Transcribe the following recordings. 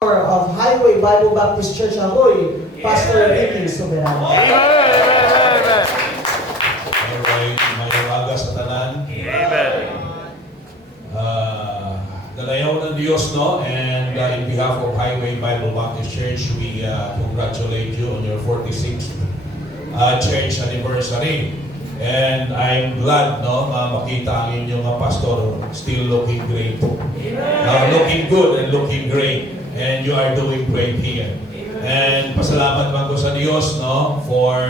Of Highway Bible Baptist Church Ahoy, Pastor Ricky Soberano. Amen. May umaga sa tanan. Amen. Dalayaw ng Diyos, no? And in behalf of Highway Bible Baptist Church, we congratulate you on your 46th church anniversary. And I'm glad, no, makita ang inyong pastor still looking great. Looking good and looking great. And you are doing great here. And pasalamat man ko sa Diyos, no, for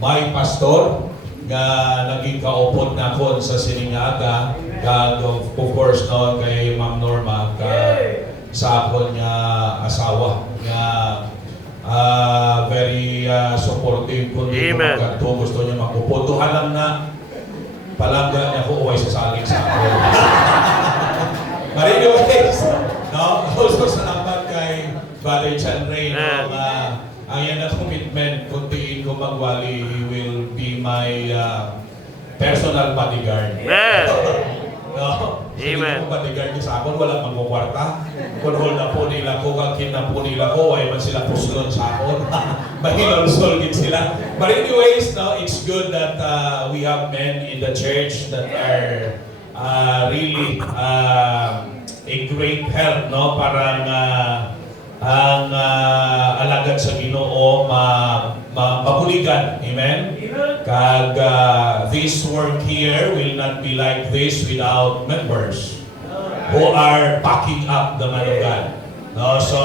my pastor nga naging kaupod na ko sa Siningaga, kag of course, no, kay Ma'am Norma, kag sa akon nga asawa nga very supportive ko dito. Kung gusto niya makupod, duha lang na palangga niya ko uway sa saling sa ako. But anyways, no, also salamat kay Brother Chan Ray, no, ang yan na commitment, kuntiin ko magwali, he will be my personal bodyguard. No? Amen. Kung bodyguard niya sa akin, wala magkukwarta. Kung hold na po nila ko, kag na po nila ko, ay man sila puslon sa akin. Mahilol-sol din sila. But anyways, no, it's good that we have men in the church that are really a great help, no, para ang alagad sa Ginoo mabuligan. Amen. Kag this work here will not be like this without members who are backing up the man of God. No, so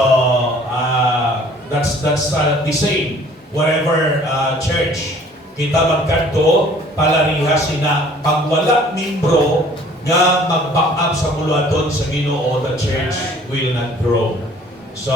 that's the same. Whatever church kita magkadto, palariha sina pag wala membro nga mag-back up sa buluhaton sa Ginoo, the church will not grow. So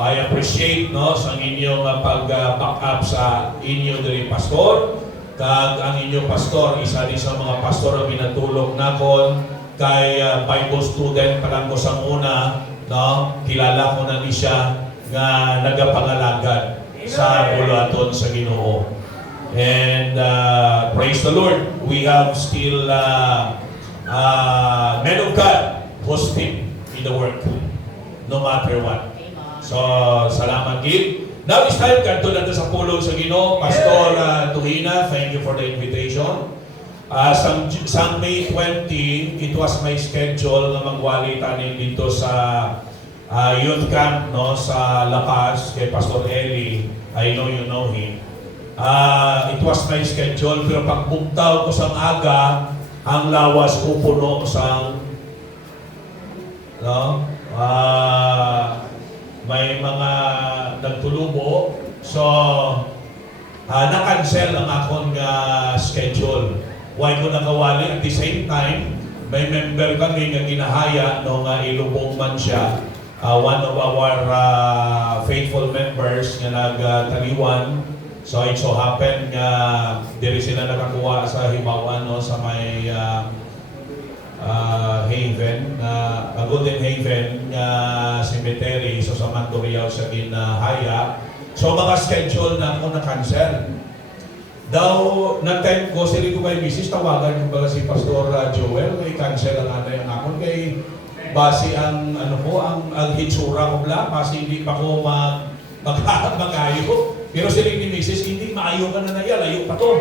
I appreciate, no, sa inyong pag-back up sa inyo diri pastor, kag ang inyong pastor isa din sa mga pastor ang pinatulog nakon kay Bible student pa lang ko sa una, no, kilala ko na ni siya nga nagapangalagad sa buluhaton sa Ginoo. And praise the Lord, we have still men of God who's fit in the work, no matter what. So, salamat, Gil. Now it's time kanto na sa pulong sa Ginoo. Pastor Tuhina, thank you for the invitation. Sa May 20, it was my schedule na magwali tanin dito sa youth camp, no, sa Lapas kay Pastor Eli. I know you know him. It was my schedule, pero pag bugtaw ko sa aga, ang lawas ko puno sa no, may mga nagtulubo, so na-cancel ang akong schedule. Why ko nakawali? At the same time, may member kami nga ginahaya nung ilubong man siya, one of our faithful members nga nagtaliwan. So it so happened nga diri sila nakakuha sa Himawan, no, sa may Haven, Golden Haven cemetery, so sa Mandurriao sa ginahaya. So mga schedule na ako na-cancel. Daw, nag-time ko, sili ko kay Mrs. tawagan ko ba si Pastor Joel, may cancel ang anay ang akon kay base ang ano ko, ang hitsura ko bla, base hindi pa ko mag-ayo. Pero sili ni Mrs. hindi maayo ka na naya, layo pa to.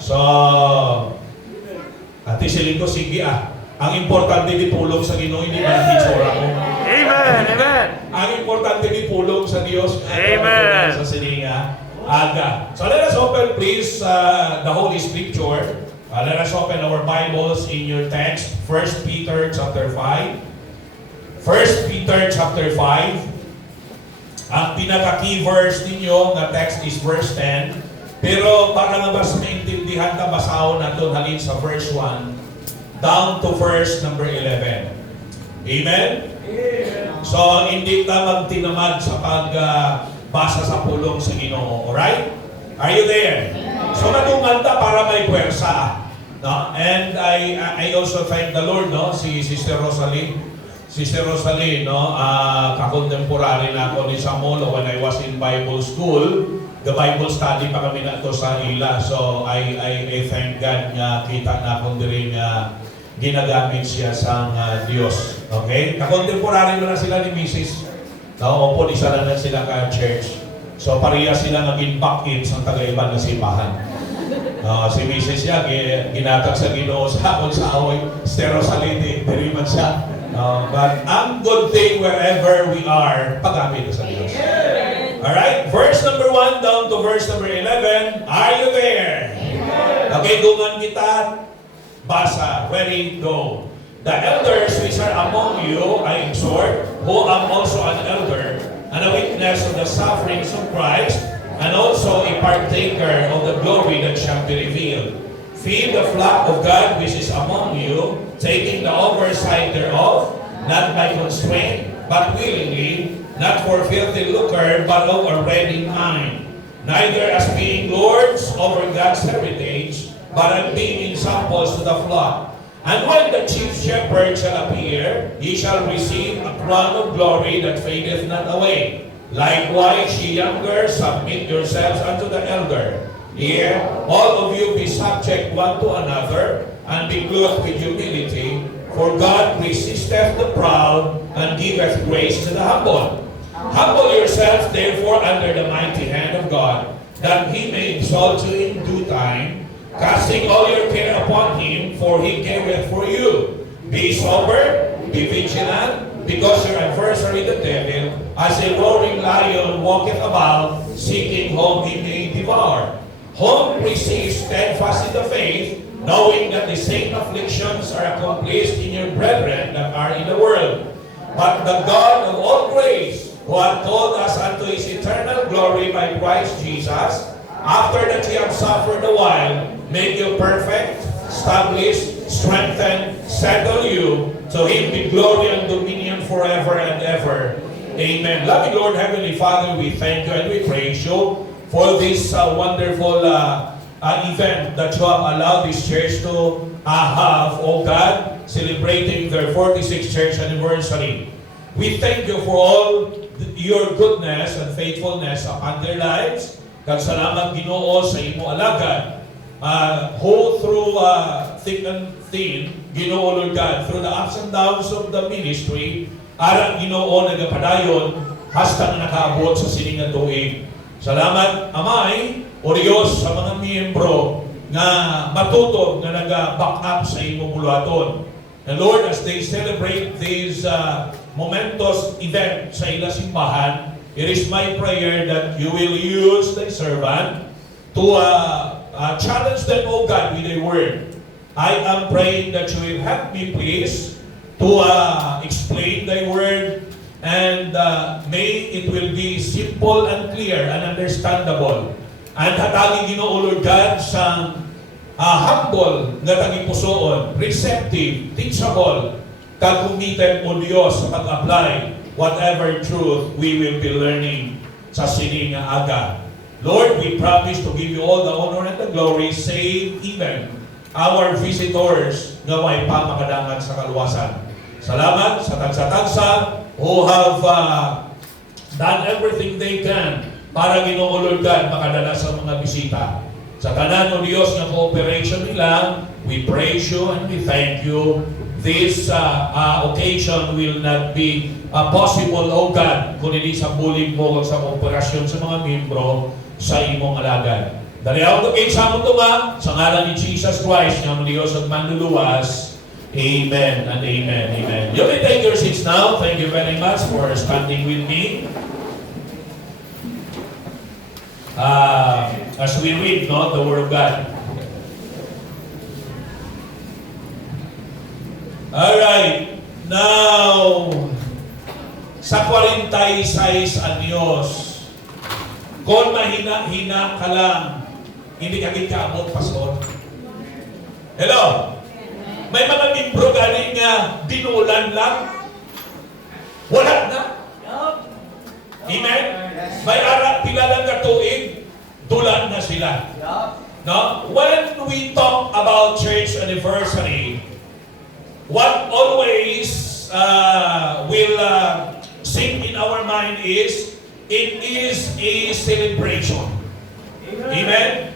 So, at isiling ko, sige ang importante di pulong sa Ginoo, hindi man ang hitsura ko. Amen. Amen. Ang importante di pulong sa Diyos. Amen. Sa sininga. Aga. So let us open please the Holy Scripture. Let us open our Bibles in your text. 1 Peter chapter 5. 1 Peter chapter 5. Ang pinaka-key verse ninyo na text is verse 10. Pero para nga mas maintindihan ka, basahon natin halin sa verse 1 down to verse number 11. Amen? So, hindi ka magtinamad sa pagbasa sa pulong sa Ginoo. Alright? Are you there? So, natunganta para may puwersa. No? And I also thank the Lord, no? Si Sister Rosalie. Sister Rosalie, no? Kakontemporary na ako ni Samolo when I was in Bible school. The Bible study pa kami na ito sa ila. So, I thank God nga kita na akong diri nga ginagamit siya sa Diyos. Okay? Kakontemporary mo na sila ni Mrs. Opo, isa na sila ka-church. So, pareha sila naging back-ins ang tagaiban na simbahan. Si Mrs. siya, ginatag sa Ginoo sa akong sa away, stereosality, very man siya. But ang good thing wherever we are, pag-amit sa Diyos. Alright, verse number 1 down to verse number 11. Are you there? Okay, dungan kita. Basa. Ready, go. The elders which are among you, I exhort, who am also an elder, and a witness of the sufferings of Christ, and also a partaker of the glory that shall be revealed. Feed the flock of God which is among you, taking the oversight thereof, not by constraint, but willingly, not for filthy lucre, but of a ready mind, neither as being lords over God's heritage, but as being examples to the flock. And when the chief shepherd shall appear, ye shall receive a crown of glory that fadeth not away. Likewise, ye younger, submit yourselves unto the elder. Here, all of you be subject one to another, and be clothed with humility, for God resisteth the proud, and giveth grace to the humble. Humble yourselves, therefore, under the mighty hand of God, that He may exalt you in due time, casting all your care upon Him, for He careth for you. Be sober, be vigilant, because your adversary the devil, as a roaring lion, walketh about, seeking whom he may devour. Whom receive steadfast in the faith, knowing that the same afflictions are accomplished in your brethren that are in the world. But the God of all grace, who hath called us unto His eternal glory by Christ Jesus, after that ye have suffered a while, make you perfect, establish, strengthen, settle you. To Him be glory and dominion forever and ever. Amen. Loving Lord, Heavenly Father, we thank you and we praise you for this wonderful event that you have allowed this church to have, oh God, celebrating their 46th church anniversary. We thank you for all your goodness and faithfulness upon their lives. Kagsalamat Ginoo sa imo alagad. Who through thick and thin, Ginoo Lord God, through the ups and downs of the ministry, arang Ginoo nagapadayon, hasta na nakaabot sa sining nga tuig. Salamat, Amay, o Diyos, sa mga miyembro nga matutog na nag-back up sa imo bulaton. And Lord, as they celebrate this momentous event sa ila simbahan, it is my prayer that you will use thy servant to challenge them, O God, with a word. I am praying that you will help me, please, to explain thy word, and may it will be simple and clear and understandable. And hatagin Ginoo Lord God sa humble nga tagipusoon, receptive, teachable, kagumitan o Diyos sa pag-apply whatever truth we will be learning sa sining nga aga. Lord, we promise to give you all the honor and the glory, save even our visitors nga may pamakadangan sa kaluwasan. Salamat sa tagsa-tagsa who have done everything they can para Ginoo Lord God makadala sa mga bisita. Sa tanan o Diyos nga cooperation nila, we praise you and we thank you. This occasion will not be possible, O God, kung hindi sa bulig mo sa kooperasyon sa mga miyembro sa imong alagad. Dali ako ito sa among tunga, sa ngalan ni Jesus Christ, ng Diyos at manluluwas. Amen and amen, amen. You may take your seats now. Thank you very much for standing with me. As we read the Word of God. Alright, now, sa 46 anyos, kung mahina-hina ka lang, hindi ka kaabot, Pastor. Hello? May mga membro galing nga dinulan lang. Wala na. Amen? May ara, pila lang katuig, dulan na sila. No? When we talk about church anniversary, what always will sink in our mind is, it is a celebration. Amen?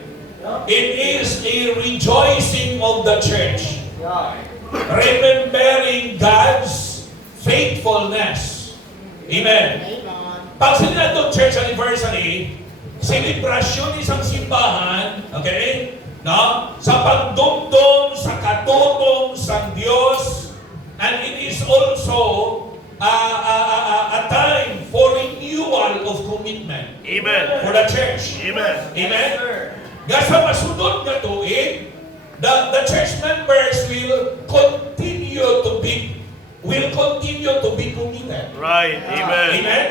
It is a rejoicing of the church. remembering God's faithfulness. Amen. Pag sinatong church anniversary, selebrasyon isang simbahan, okay? No? Sa pagdumdum, sa katutong sa Diyos, and it is also a time for renewal of commitment Amen. for the church. Amen. Amen? Gasa masunod nga tuig, the church members will continue to be committed. Right. Amen. Amen?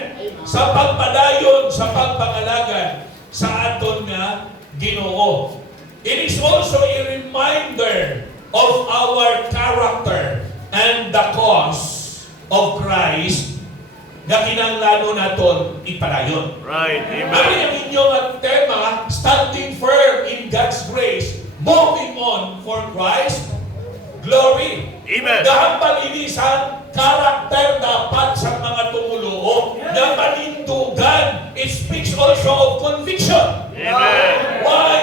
Sa pagpadayon, sa pagpangalagan sa aton nga Ginoo. It is also a reminder of our character and the cause of Christ nga kinahanglan naton ipadayon. Right. Ano Amen. yung inyong tema, standing firm in God's grace, moving on for Christ, glory. Amen. Gahambal ini sa karakter dapat sa mga tumuluo na manindugan. It speaks also of conviction. Amen. Why?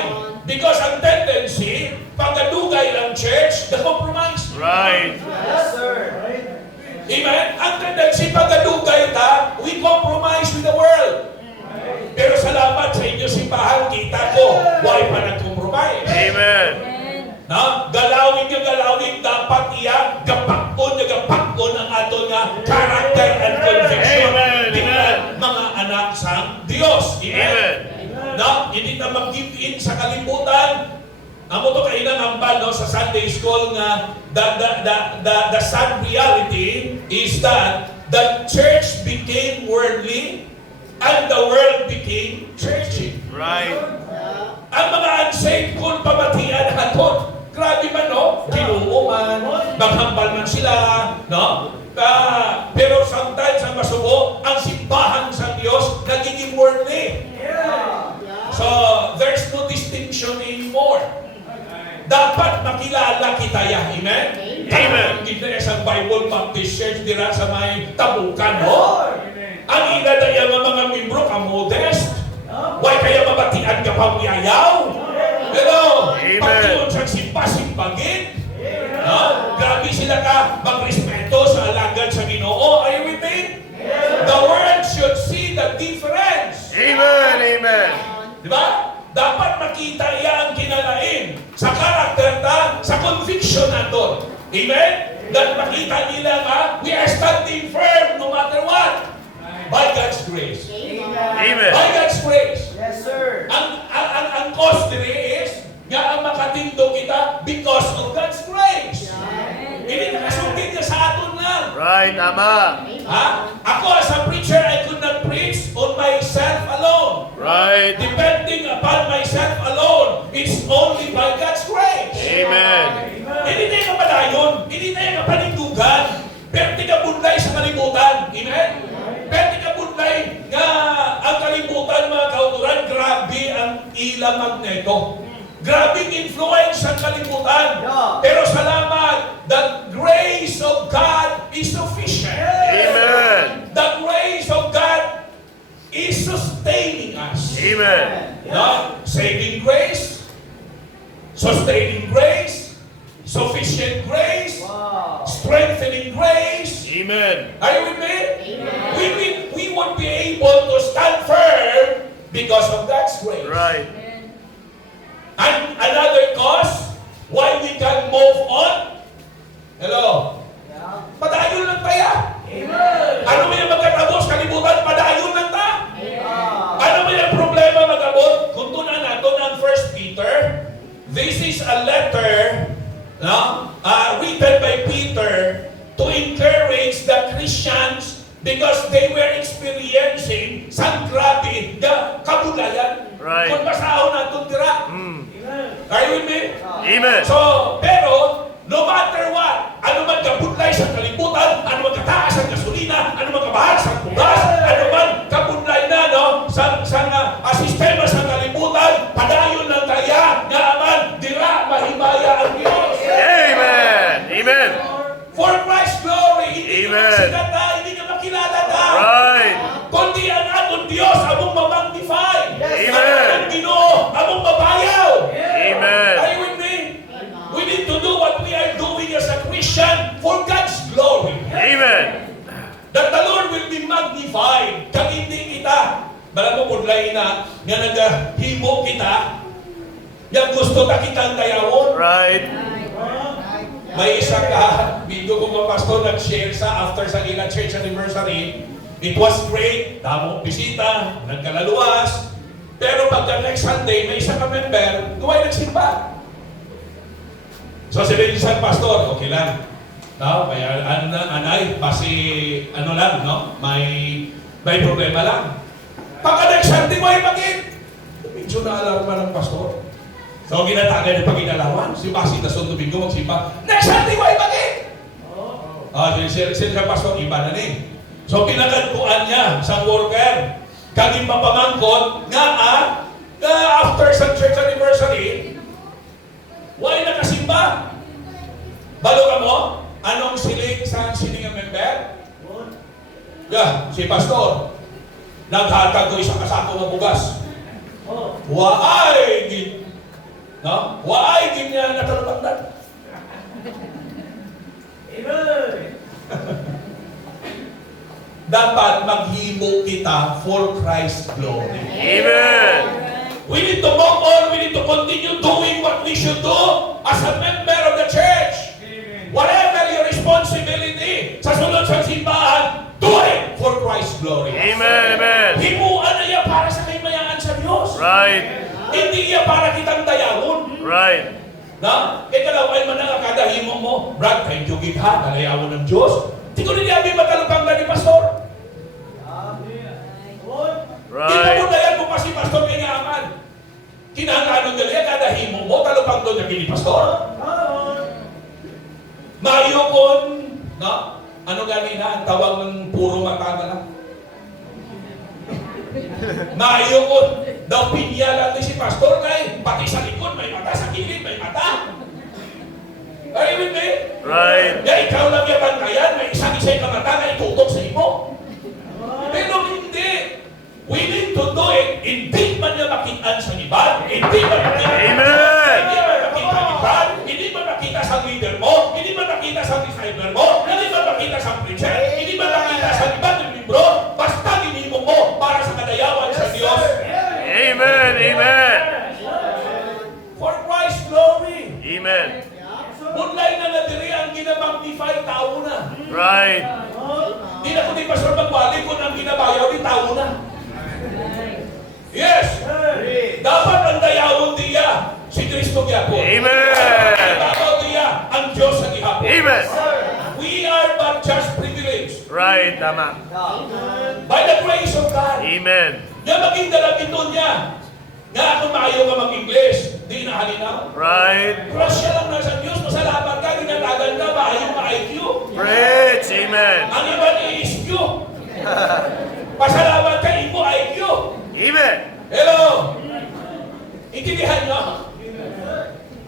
Because ang tendency, pagkadugay ng church, the compromise. Right. Amen? Ang tendency, pagkadugay ta, we compromise with the world. Pero salamat sa inyo simbahan, kita ko, why pa nag-compromise? Amen. Na galawin dapat iya gapakon ang aton nga character and conviction. Amen. Tingnan, mga anak sang Dios. Amen. Na hindi na mag-give in sa kalibutan. Amo to kailang hambal no sa Sunday school nga the sad reality is that the church became worldly and the world became churchy. Right. Ang mga unsaved kung pamatian haton. Grabe man, no? Ginoo man, maghambal man sila, no? Pero sometimes ang masubo, ang simbahan sa Diyos nagiging worldly. So, there's no distinction anymore. Dapat makilala kita ya, amen? Amen. Kita sa Bible Baptist Church dira sa may Tabukan, no? Ang ina daya mga membro ka modest. Why kaya mabatian ka pa muyayaw? Pero, Amen. pagkiyon sa simpasimpagin, grabe sila ka magrespeto sa alagad sa Ginoo. Are you with me? The world should see the difference. Amen. Amen. Di ba? Dapat makita iya ang kinalain sa karakter ta, sa conviction natin. Amen? Dan makita nila nga, we are standing firm no matter what. By God's grace. Amen. By God's grace. Yes, sir. Ang cause diri is nga ang makatindo kita because of God's grace. Hindi nakasugid niya sa aton lang. Right. Tama. Ha? Ako as a preacher, I could not preach on myself alone. Right. Depending upon myself alone, it's only by God's grace. Amen. Hindi tayo kapadayon, hindi tayo kapanindugan, pero di ka budlay sa kalibutan. Amen? Pero di ka budlay nga ang kalibutan, mga kauturan, grabe ang ilang magneto. Grabing influence ang kalibutan. Pero salamat, the grace of God is sufficient. Amen. The grace of God is sustaining us. Amen. No? Saving grace, sustaining grace, sufficient grace, strengthening grace. Amen. Are you with me? We won't be able to stand firm because of God's grace. Right. And another cause why we can move on. Hello? Padayon lang tayo. Ano may magkatapos kalibutan, padayon lang ta. Ano may problema magabot? Kung tunan nato ng 1 Peter, this is a letter written by Peter to encourage the Christians because they were experiencing some grabe na kabulayan. Right. Kung basahon natin dira. Are you with me? Amen. So, pero, no matter what, ano man kabudlay sa kalibutan, ano man kataas ang gasolina, ano man kabahal sa tugas, ano man kabudlay na, no, sa sistema sa kalibutan, padayon ng taya, nga aman, dira, mahimaya ang Diyos. Amen. Amen. For Christ's glory, hindi Amen. ka sikat na, hindi ka makilala na. Right. Kundi ang atong Diyos, among mamagnify. Amen. Ang Ginoo, among mabayaw. Amen. Are you with me? We need to do what we are doing as a Christian. Balang mo pudlay na nga nagahimo kita, yang gusto ta kitang dayawon. Right. May isa ka, video ko mga pastor nag-share sa after sa ilang church anniversary. It was great, damong bisita, nagkalaluwas. Pero pagka next Sunday, may isa ka member, duway nagsimba. So sabihin sa pastor, okay lang. No, may anay, basi ano lang, no? May problema lang. Pagka next Sunday mo ay maging, medyo na-alarma ng pastor. So, ginatagay ng pag-inalawan. Si Basi na sundo bingo magsimba. Next Sunday, why bagay? Sila pastor, iba na ni. So, pinagagpuan niya sa worker. Kaging mapamangkot nga after sa church anniversary, why nakasimba? Balo ka mo? Anong siling sa siling ang member? Yeah, si pastor. Naghatag ko isang kasako ng bugas. Waay! No? Waay din niya natalutangdan. Amen. Dapat maghimo kita for Christ's glory. Amen. We need to move on. We need to continue doing what we should do as a member of the church. Whatever your responsibility sa sunod sa simbahan, do it for Christ's glory. Amen. Amen. Himuan na niya para sa kaymayaan sa Diyos. Right. Hindi niya para kitang dayawon. Right. Na? Kaya kalaway man ang akadahimo mo, Brad, thank you gid ha, dayawon ng Diyos. Di ko rin yabi matalupang na ni Pastor. Right. Kinabudayan mo pa si Pastor Pingaman. Kinakanon gali akadahimo mo, talupang doon na ni Pastor. Mayo kon, no? Ano gani na ang tawag ng puro mata na lang? Mayo kon, daw pinyalan ni si Pastor kay pati sa likod may mata, sa gilid may mata. Are you with me? Right. Ya, ikaw lang yung bantayan, may isang-isay ka mata na itutok sa imo. Pero hindi. We need to do it. Hindi man niya makitaan sa iba. Hindi man makita. Amen. Hindi man makita iba. Hindi man makita sa leader mo. Hindi man makita sa disciple mo. Hindi man makita sa preacher. Hindi man makita sa iba ng libro. Basta ginimo mo para sa kadayawan sa Diyos. Amen. Amen. For Christ's glory. Amen. Munlay na nadiri ang ginamagnify tao na. Right. Di na ko di pastor magwali kung ang ginabayaw di tao na. Yes! Dapat ang dayawon diya si Kristo gyapon. Amen. Dapat diya ang Diyos sa gihapon. Amen. We are but just privileged Right. Tama. by the grace of God. Amen. Nga maging dalagito niya. Nga kung maayo ka mag-English, di na halinaw. Right. Grasya lang na sa Diyos, masalamat ka, ginatagan ka, maayo ka IQ. Preach. Amen. Ang iba ni IQ. Pasalamat ka, imo IQ. Amen. Hello! Intindihan nyo?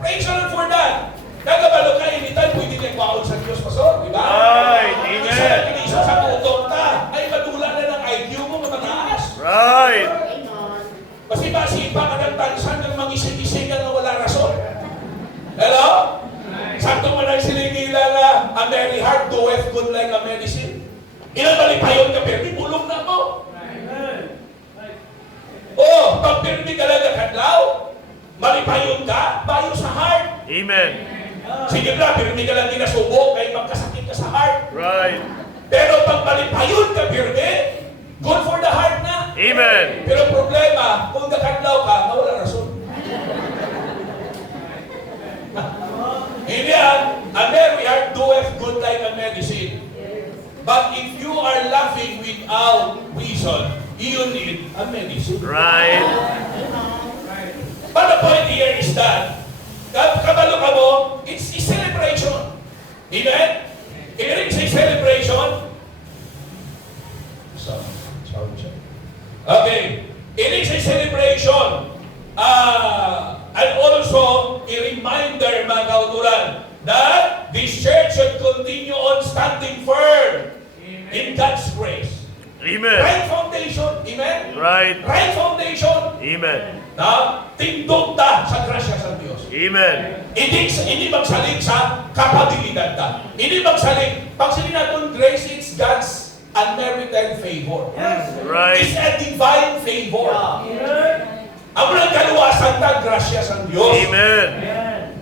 Praise the Lord for that. Kagabalo ka, anytime pwede niya kwaon sa Diyos, Pastor. Diba? Right. Isa Amen. lang kinisa sa kutot ka, ay madula na ng IQ mo matataas. Right. Kasi masipa ka ng tansan ng mangisig-isig na wala rason. Hello? Sakto mo lang sinigila na a merry heart doeth good like a medicine. Ilang balipayon ka, pero bulong na mo. Oh, pag pirmi ka lang kadlaw, malipayon ka, bayo sa heart. Amen. Sige na, pirmi ka lang dinasubo, kaya magkasakit ka sa heart. Right. Pero pag malipayon ka, pirmi, good for the heart na. Amen. Pero problema, kung kakadlaw ka, nawala rason. Hindi yan, a merry heart doeth good like a medicine. But if you are laughing without reason, you need a medicine. Right. But the point here is that, kabalo ka mo, it's a celebration. Amen? It is a celebration. Okay. It is a celebration. And also, a reminder, mga kautulan, that this church should continue on standing firm in God's grace. Amen. Right foundation. Amen? Right. Right foundation. Amen. Na tindog ta sa grasya sa Diyos. Amen. Hindi magsalig sa kapabilidad ta. Hindi magsalig. Pag sinabi natin grace, it's God's unmerited favor. Right. It's a divine favor. Ang mga kaluwasan ta, grasya sa Diyos. Amen.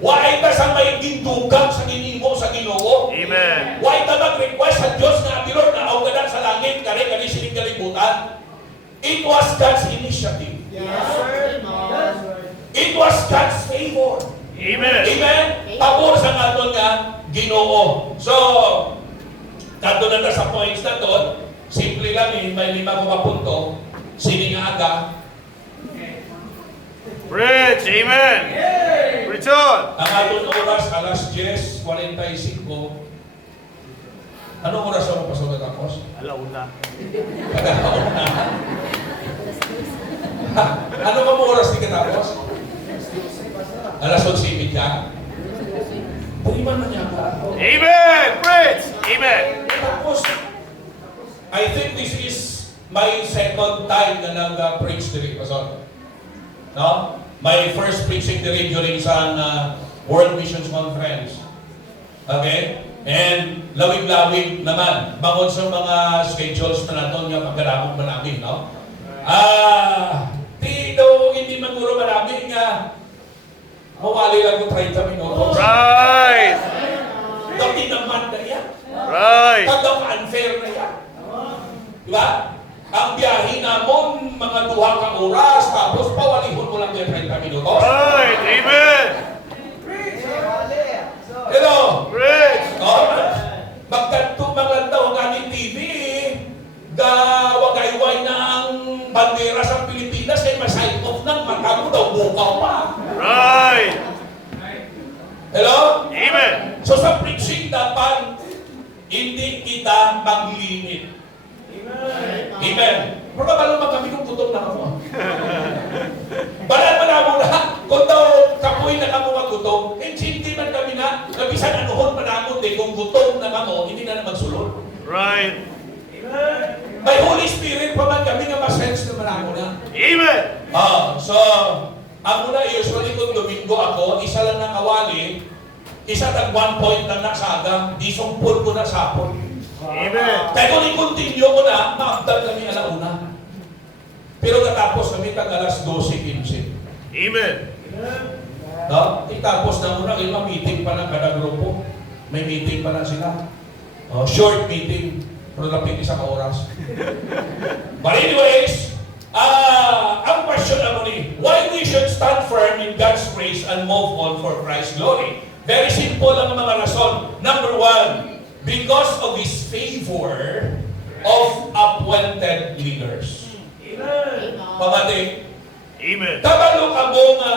Why ta sa may gindugang sa ginimo sa Ginoo? Amen. Why ta mag-request sa Diyos na Ati Lord na awgadan sa langit, kani sining kalibutan? It was God's initiative. It was God's favor. Amen. Amen? Pabor sa naton nga Ginoo. So, kanto na sa points na to, simple lang may 5 ka punto, sining aga, Bridge. Amen. Bridge on. ang aton oras, alas 10:45. Anong oras ako pasok tapos? Alauna. Ano ka mo oras di katapos? Alas 11:30. Puriman man niya ka. Amen. Bridge. Amen. Tapos, I think this is my second time na nag-preach diri, Pastor. No? My first preaching diri during sa World Missions Conference. Okay? And lawig-lawig naman. Bangon sa mga schedules na naton nga pagkaramong marami, no? Hindi maguro marami nga mawali lang yung 30 minutos. Right. Dati naman na yan. Right. Kagam unfair na yan. Diba? Ang biyahe namon, mga 2 ka oras, tapos pawalihon mo lang yung 30 minutos. Right. Amen. Hello? Bridge. Magkanto mga tao nga ni TV, wagayway na ang bandera sa Pilipinas kay maside off ng mata mo daw bukaw pa. Right. Hello? Amen. So sa preaching dapat hindi kita mag-limit. Amen. Pero kabalo kami kung gutom na kamo. Balan man ako na, kung daw kapoy na kamo magutom, hindi man kami na, nabisan anuhon man ako, kung gutom na kamo, hindi na magsulod. Right. May Holy Spirit pa man kami nga masense naman ako na. Amen. So, ako na usually kung Domingo ako, isa lang na kawali, isa tag 1 point lang nasaga, di sumpol ko na sapon. Amen. Kaya kung i-continue ko na, maagdal kami alauna. Pero katapos kami tag alas 12:15. Amen. No? Itapos na muna, may meeting pa ng kada grupo. May meeting pa na sila. Short meeting. Pero lapit isang oras. But anyways, ang question naman ni, why we should stand firm in God's grace and move on for Christ's glory? Very simple lang ang mga rason. Number 1, because of His favor of appointed leaders. Pamati, Amen. kabalo ka mo nga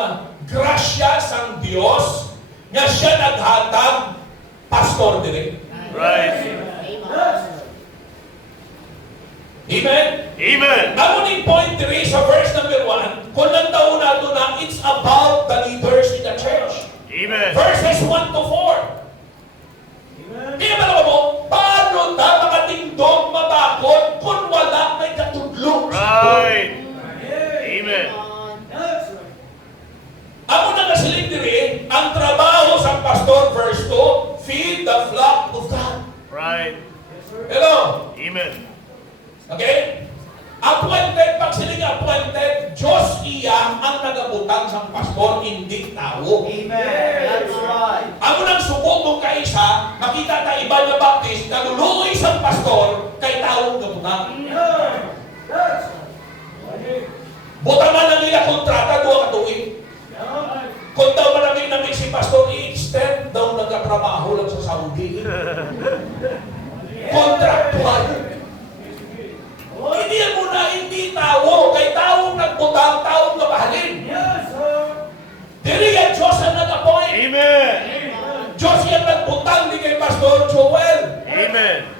grasya sang Dios nga siya naghatag pastor dire. Right. Amen? Amen. Ako ni point 3 sa verse number 1, kung nantaon nato na it's about the leaders in the church. Amen. Verses 1 to 4. Kaya ba mo, paano ta makatindog mabakot kung wala may katudlong? Right. Amen. Ako na nasiling diri, ang trabaho sa pastor, verse 2, feed the flock of God. Right. Hello? Amen. Okay? Appointed, pag siling appointed, Diyos iya ang nagabutang sa pastor, hindi tao. Ang unang subo mong kaisa, makita ta iba na baptist, naguluoy sa pastor, kay taong gabutang. Butangan na nila kontrata, 2 katuig. Kung daw maraming namin si pastor, i-extend daw nagkatrabaho lang sa Saudi. Contractual. Hindi yan muna, hindi tao. Kay taong nagbutang, taong kapahalin. Dili yan Diyos ang nag-appoint. Amen. Diyos yan nagbutang ni kay Pastor Joel. Amen.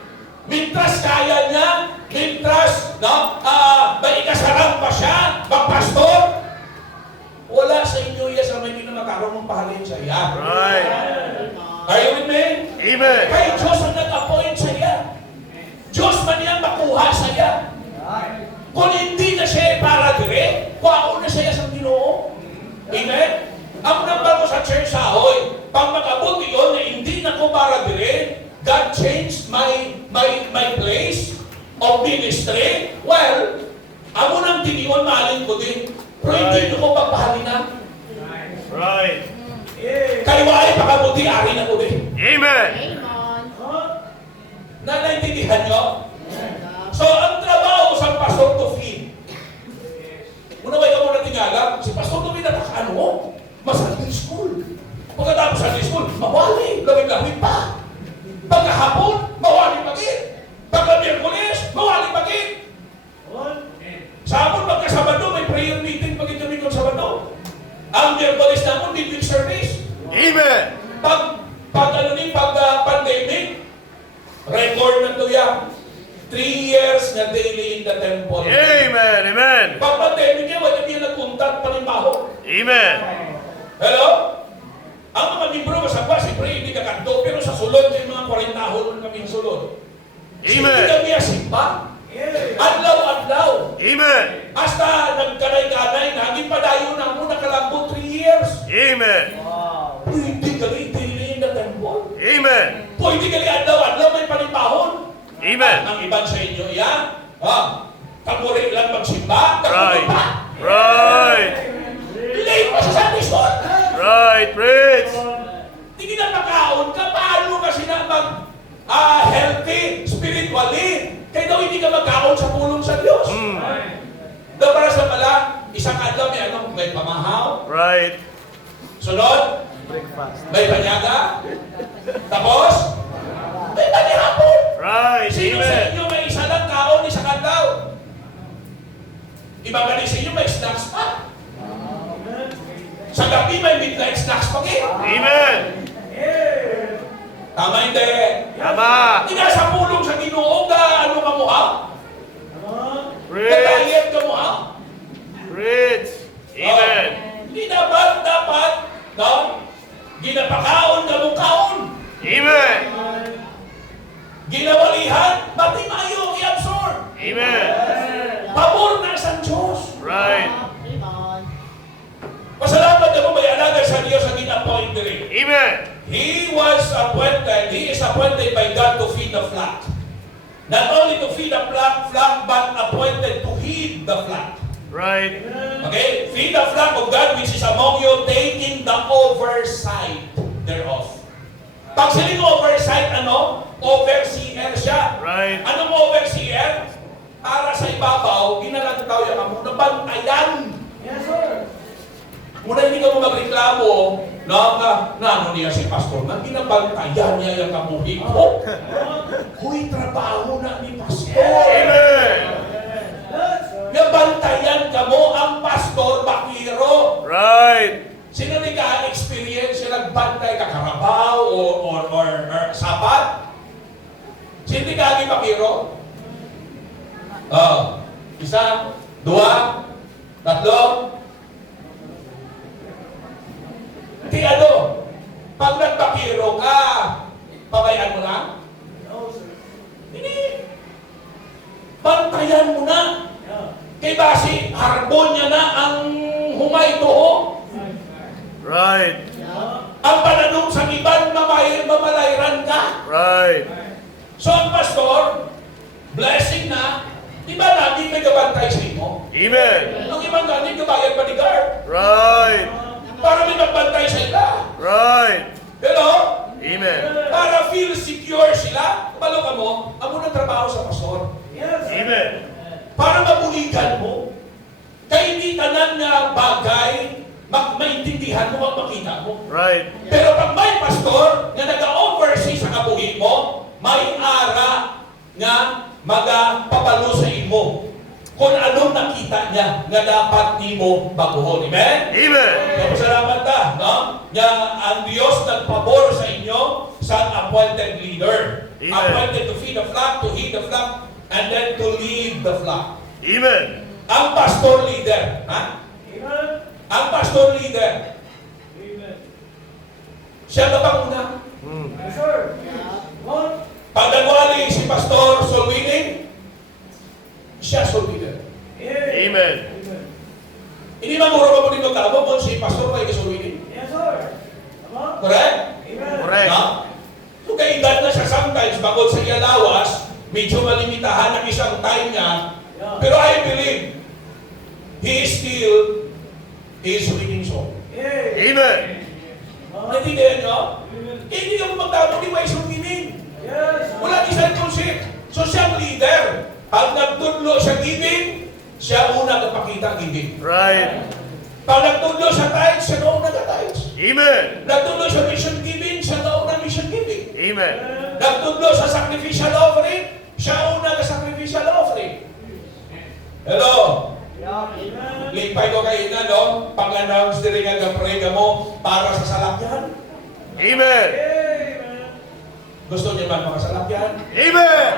Mintras kaya niya, mintras, no, may ikasarang pa siya, magpastor, wala sa inyo yan sa may na magkaroon mong pahalin sa iya. Right. Are you with me? Amen. Kay Diyos ang nag-appoint sa iya. Diyos man yan makuha sa iya. Kung hindi na siya para dire, kuha na siya sa Ginoo. Amen? Ang number ko sa church ahoy, pag makabuti yun na hindi na ko para dire, God changed my place. Well, amo nang tiniwan mahalin ko din. Pero hindi ko pagpahalin na. Right. Kaliwain pakabuti, ari na ko din. Amen. Naintindihan nyo? So, ang trabaho sa pastor to feed. Muna ba ikaw muna tingala? Si pastor to feed na ano mo? Sunday school. Pagkatapos Sunday school, mawali. Lawin-lawin pa. Pagkahapon, mawali pagin. Pagka-Miyerkules, mawali pagin. Sa amon, pagka-Sabado, may prayer meeting pagin kami kung Sabado. Ang Miyerkules naman, midweek service. Amen. Pag pandemic, record na to yan. 3 years na daily in the temple. Amen. Amen. Pag pandemic yan, wala niya nagkuntat pa rin baho. Amen. Hello? Ang mga libro, masagwa, siyempre hindi ka kanto, pero sa sulod, yung mga 40 tahon kami sulod. Amen. Hindi kami asimba. Adlaw-adlaw. Amen. Hasta nagkanay-kanay, naging padayo na mo, nakalambo 3 years. Amen. Pwede kami daily in the temple. Amen. Pwede kami adlaw-adlaw, may panimbahon. Amen. Ang iban sa inyo, yan. Kamuri lang magsimba, Right. pa. Right. Late pa sa Sunday school. Right. Preach. Hindi na makaon ka, paano kasi na healthy spiritually? Kaya daw hindi ka magkaon sa pulong sa Diyos. Daw para sa pala, isang adlaw may pamahaw. Right. Sunod, may panyaga. Tapos, may panihapon. Right. Sino sa Amen. inyo may isa lang kaon, isang adlaw? Ibang galing sa inyo may snacks pa. Sa gabi may midnight snacks pa kayo. Amen. Tama hindi. Tama. Hindi ka sa pulong sa Ginoo ka, ano ka mo ha? Preach. Nagayet ka mo ha? Preach. Amen. Hindi dapat, no? Ginapakaon ka mo kaon. Amen. Ginawalihan, pati mayo i-absorb. Amen. Pabor na sa Diyos. Right. Pasalamat ako may alaga sa Diyos ang in-appoint rin. Amen. He is appointed by God to feed the flock. Not only to feed the flock, but appointed to heed the flock. Right. Okay? Feed the flock of God which is among you, taking the oversight thereof. Pag siling oversight, overseer siya. Right. Anong overseer? Para sa ibabaw, ginalang tao yung amo na bantayan. Yes, sir. Muna hindi ka mo magreklamo na ano niya si pastor na ginabantayan niya yung kamuhi ko. Huy, trabaho na ni pastor. Amen. Nabantayan ka mo ang pastor, bakiro. Right. Sino ni ka-experience yung nagbantay ka karabaw or sabat? Sino ni ka bakiro? Isa, dua, tatlo. Di pag nagbakiro ka, pabayaan mo na? Hindi. Bantayan mo na. Kay basi, harbon niya na ang humay toho. Right. Ang pananong sa iban, mamalayran ka. Right. So ang pastor, blessing na, di ba natin may kabantay sa imo? Amen. Ang ibang natin kabayad bodyguard. Right. Para may magbantay sa ila. Right. Hello? Amen. Para feel secure sila, balo ka mo, amo na trabaho sa pastor. Amen. Para mabuligan mo. Kaya hindi tanan nga bagay, maintindihan mo ang makita mo. Right. Pero pag may pastor na nag-oversee sa kabuhi mo, may ara nga magapapalo sa imo. Kung anong nakita niya nga dapat nimo baguhon. Amen? Amen. Salamat ta, no? Nga ang Diyos nagpabor sa inyo sa appointed leader. Amen. Appointed to feed the flock, to heed the flock, and then to lead the flock. Amen. Ang pastor leader, ha? Ang pastor leader, siya na panguna. Yes, sir. Pag nagwali si Pastor Solwining, siya Solwining. Amen. Hindi mamuro pa po dito tao kung si Pastor may Solwining. Yes, sir. Tama? Correct? Correct. No? So kay edad na siya sometimes, bakod sa iya lawas, medyo malimitahan ang isang time niya, Pero I believe, he still is winning soul. Amen. Naintindihan nyo? Hindi ako magtama ni ways of winning. Wala isang concept. So siyang leader. Pag nagtudlo sa giving, siya una nagpakita giving. Right. Pag nagtudlo sa tithes, siya na una nag-tithes. Amen. Nagtudlo sa mission giving, siya na una mission giving. Amen. Nagtudlo sa sacrificial offering, siya una ka sacrificial offering. Hello? Lipay ko kayo na, no? Pang-announce din nga pray ka mo para sa salakyan. Amen. Gusto niyo man makasalakyan? Amen.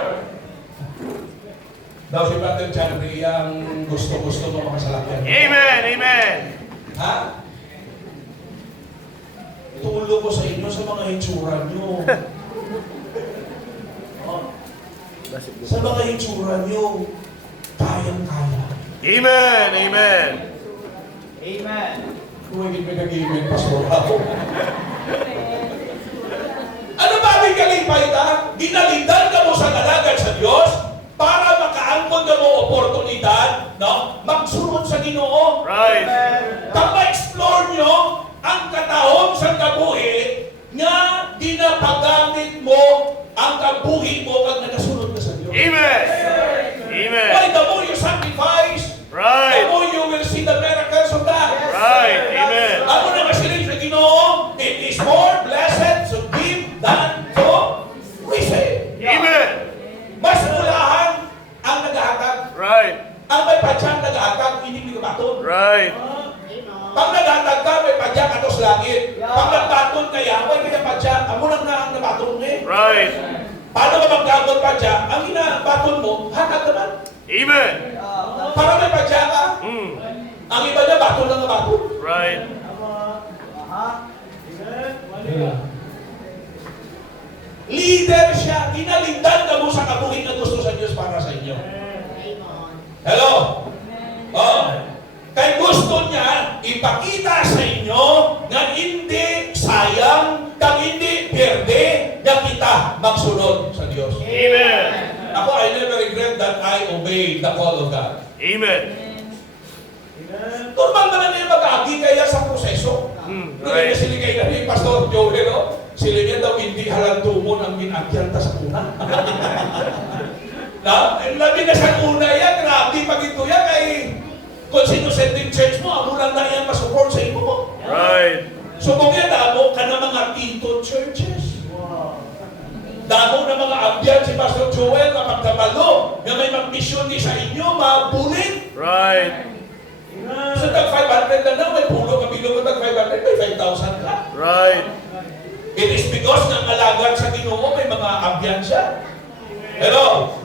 Daw si Brother John Ray ang gusto mo makasalakyan. Amen. Amen. Ha? Tulo ko sa inyo sa mga hitsura nyo. Sa mga hitsura nyo, kayang-kaya. Amen. Amen. Kung hindi may nag-iwin, Pastor ako. Ano ba ang kalipay ka? Ginalitan ka mo sa dalagan sa Diyos para makaangkon ka mo oportunidad, no? Magsunod sa Ginoo. Right. Kung ma-explore nyo ang katahom sa kabuhi nga dinapagamit mo ang kabuhi mo kag nagasunod ka sa Diyos. Amen. Amen. Why, the more you sacrifice, the Right. more you will see the miracles of God. Right. Amen. Ako na masilig sa Ginoo, it is more blessed to give than to receive. Amen. Mas mulahan ang naghahatag. Right. Ang may padyang naghahatag, hindi ka baton. Right. Pag naghahatag ka, may padyak ka to sa langit. Pag nagbaton ka, yaway ka na padyak, amo lang na ang nabaton mo eh. Right. Paano ka maggagot padyak? Ang inabaton mo, hatag naman. Amen. Para may padyak ka, ang iba niya, baton lang na baton. Right. Leader siya, ginalindan ka mo sa kabuhi na gusto sa Diyos para sa inyo. Hello? Oh. Kaya gusto niya ipakita sa inyo na hindi sayang, kang hindi perde na kita magsunod sa Diyos. Amen. Ako, I never regret that I obeyed the call of God. Amen. Normal naman na yung mag-agi kaya sa proseso. Right. Right. Siligay na ni Pastor Joel, no? Siligay daw hindi halantumon ang minagyanta sa una. Na, labi na sa una yan, grabe pag ito yan, ay kung sino-sending church mo, amo lang na yan masupport sa imo. Right. So kung yan, damo ka na mga Tito churches. Damo na mga abyan si Pastor Joel kapag kabalo, na may mag-mission di sa inyo, mabulit. Right. So tag 500 na may pulo, kabilo mo tag 500, may 5,000 ka. Right. It is because ng alagad sa Ginoo, may mga abyan siya. Hello?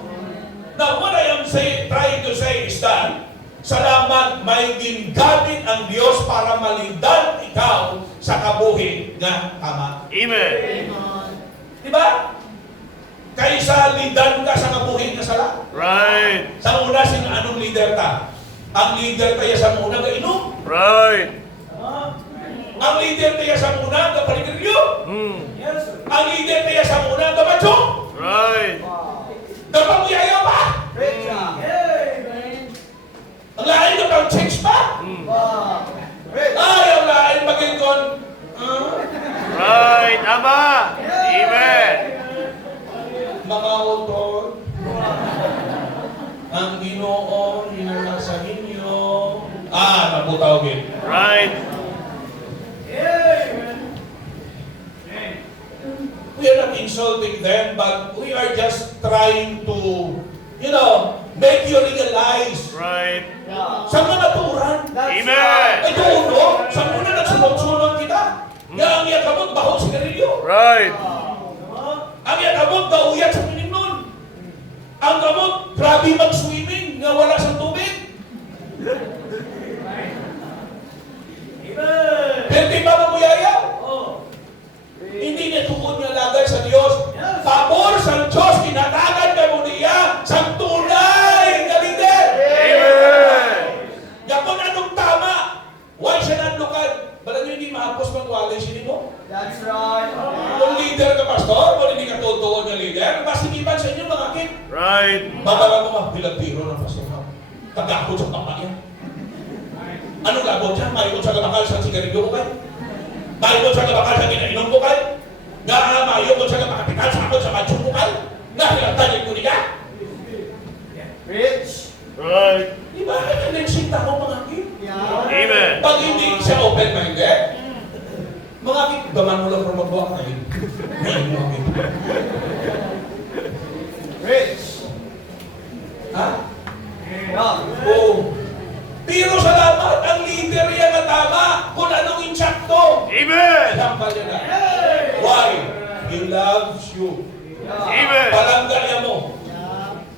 Now, what I am trying to say is that, salamat may gingamit ang Diyos para malindan ikaw sa kabuhi nga tama. Amen. Diba? Kaysa lindan ka sa kabuhi nga sala. Right. Sa una, sino anong leader ta? Ang leader tayo sa muna ga inom. Right. Ang leader tayo sa muna ga paligiryo. Ang leader tayo sa muna ga macho. Right. Ga pangyayaw pa. Ang lain ga pang checks pa. Ay, ang lain maging kon. Right. Ama. Amen. Mga autor. Ang Ginoo hinala sa inyo. Nabutaw din. Right. We are not insulting them, but we are just trying to, make you realize. Right. Sa mga naturan. Amen. Ay, tuno. Sa muna nagsunod-sunod kita. Nga ang yakamot, baho sigarilyo. Right. Ang yakamot, dauyat sa pininon. Ang gamot, grabe mag-swimming, nga wala sa tubig. Hindi ba mamuyayaw? Hindi niya tukod nga lagay sa Diyos. Pabor sa Diyos, kinatagan ka mo niya sa tunay na leader. Amen. Yapon anong tama? Why siya nanlukan? Balang hindi mahapos magwalay siya mo? That's right. Kung leader ka, pastor, kung hindi ka totoo na leader, masigipan sa inyo mga kid. Right. Babala mo mga pilagpiro ng pastor. Kagakot sa tama niya. Anong gagawin siya? Maikot sa kabakal sa sigarilyo ko kayo? Maikot sa kabakal sa ginainom ko kayo? Maikot sa kabakal sa akot sa macho ko kayo? Hinagtanin ko niya? Rich. Right. Di ba? Nagsinta ko mga kid. Yeah. Amen. Pag hindi siya open-minded, mga kid, gaman mo lang kung magbuwak na yun. Rich. Ha? Yeah. Oo. Pero salamat, ang leader yan na tama kung anong insakto. Amen. Sampal niya na. Why? He loves you. Amen. Palangga niya mo.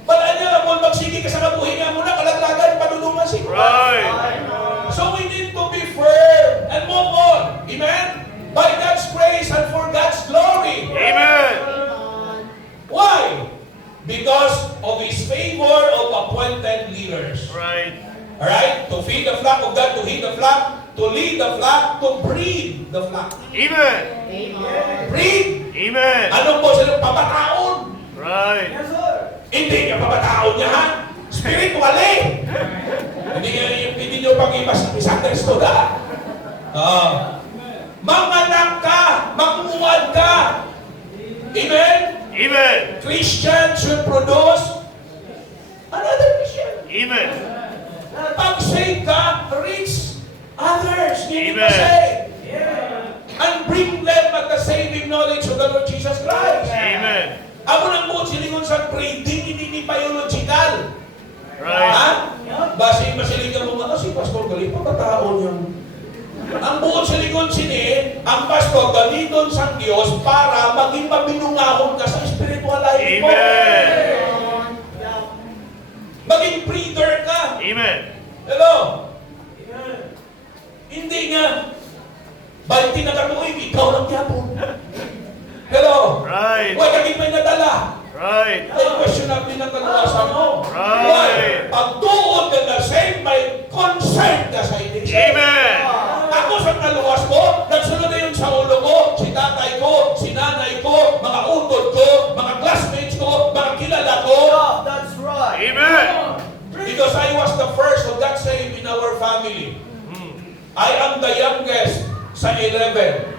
Palaan niya mo, magsige ka sa kabuhi niya mo na, kalaglagan, padulungan si Christ. Right. So we need to be firm and move on. Amen? By God's grace and for God's glory. Amen. Why? Because of His favor of appointed leaders. Right. Alright? To feed the flock of God, to heed the flock, to lead the flock, to breed the flock. Amen. Breed? Amen. Ano po silang papataon? Right. Yes, sir. Hindi niya papataon niya, ha? Spiritually. Hindi niyo pag-misunderstood, ha? Manganak ka, mamuwad ka. Amen? Amen. Christians will produce another Christian. Amen. Pag save ka, reach others. Hindi Amen. ka save. And bring them at the saving knowledge of the Lord Jesus Christ. Amen. Ako nang buot silingon sa breeding, hindi biological. Right. Ha? Basi masiligan mo nga, si Pastor Gali, pagkataon yung... Ang buot silingon sini, ang Pastor galiton sa Diyos para maging mabinungahon ka sa spiritual life mo. Amen. Maging breeder ka. Amen. Hello? Hindi nga. Balti na katuig, ikaw lang yapon. Hello? Right. Huwag kaging may nadala. Right. Ay, question natin ang kaluwasan mo. Right. Why? Pag tuod ka na save, may concern ka sa hindi. Amen. Ako sa kaluwas ko, nagsunod na yun sa ulo ko, si tatay ko, si nanay ko, mga utod ko, mga classmates ko, mga kilala ko. Yeah, that's right. Amen. Because I was the first who got saved in our family. I am the youngest sa 11.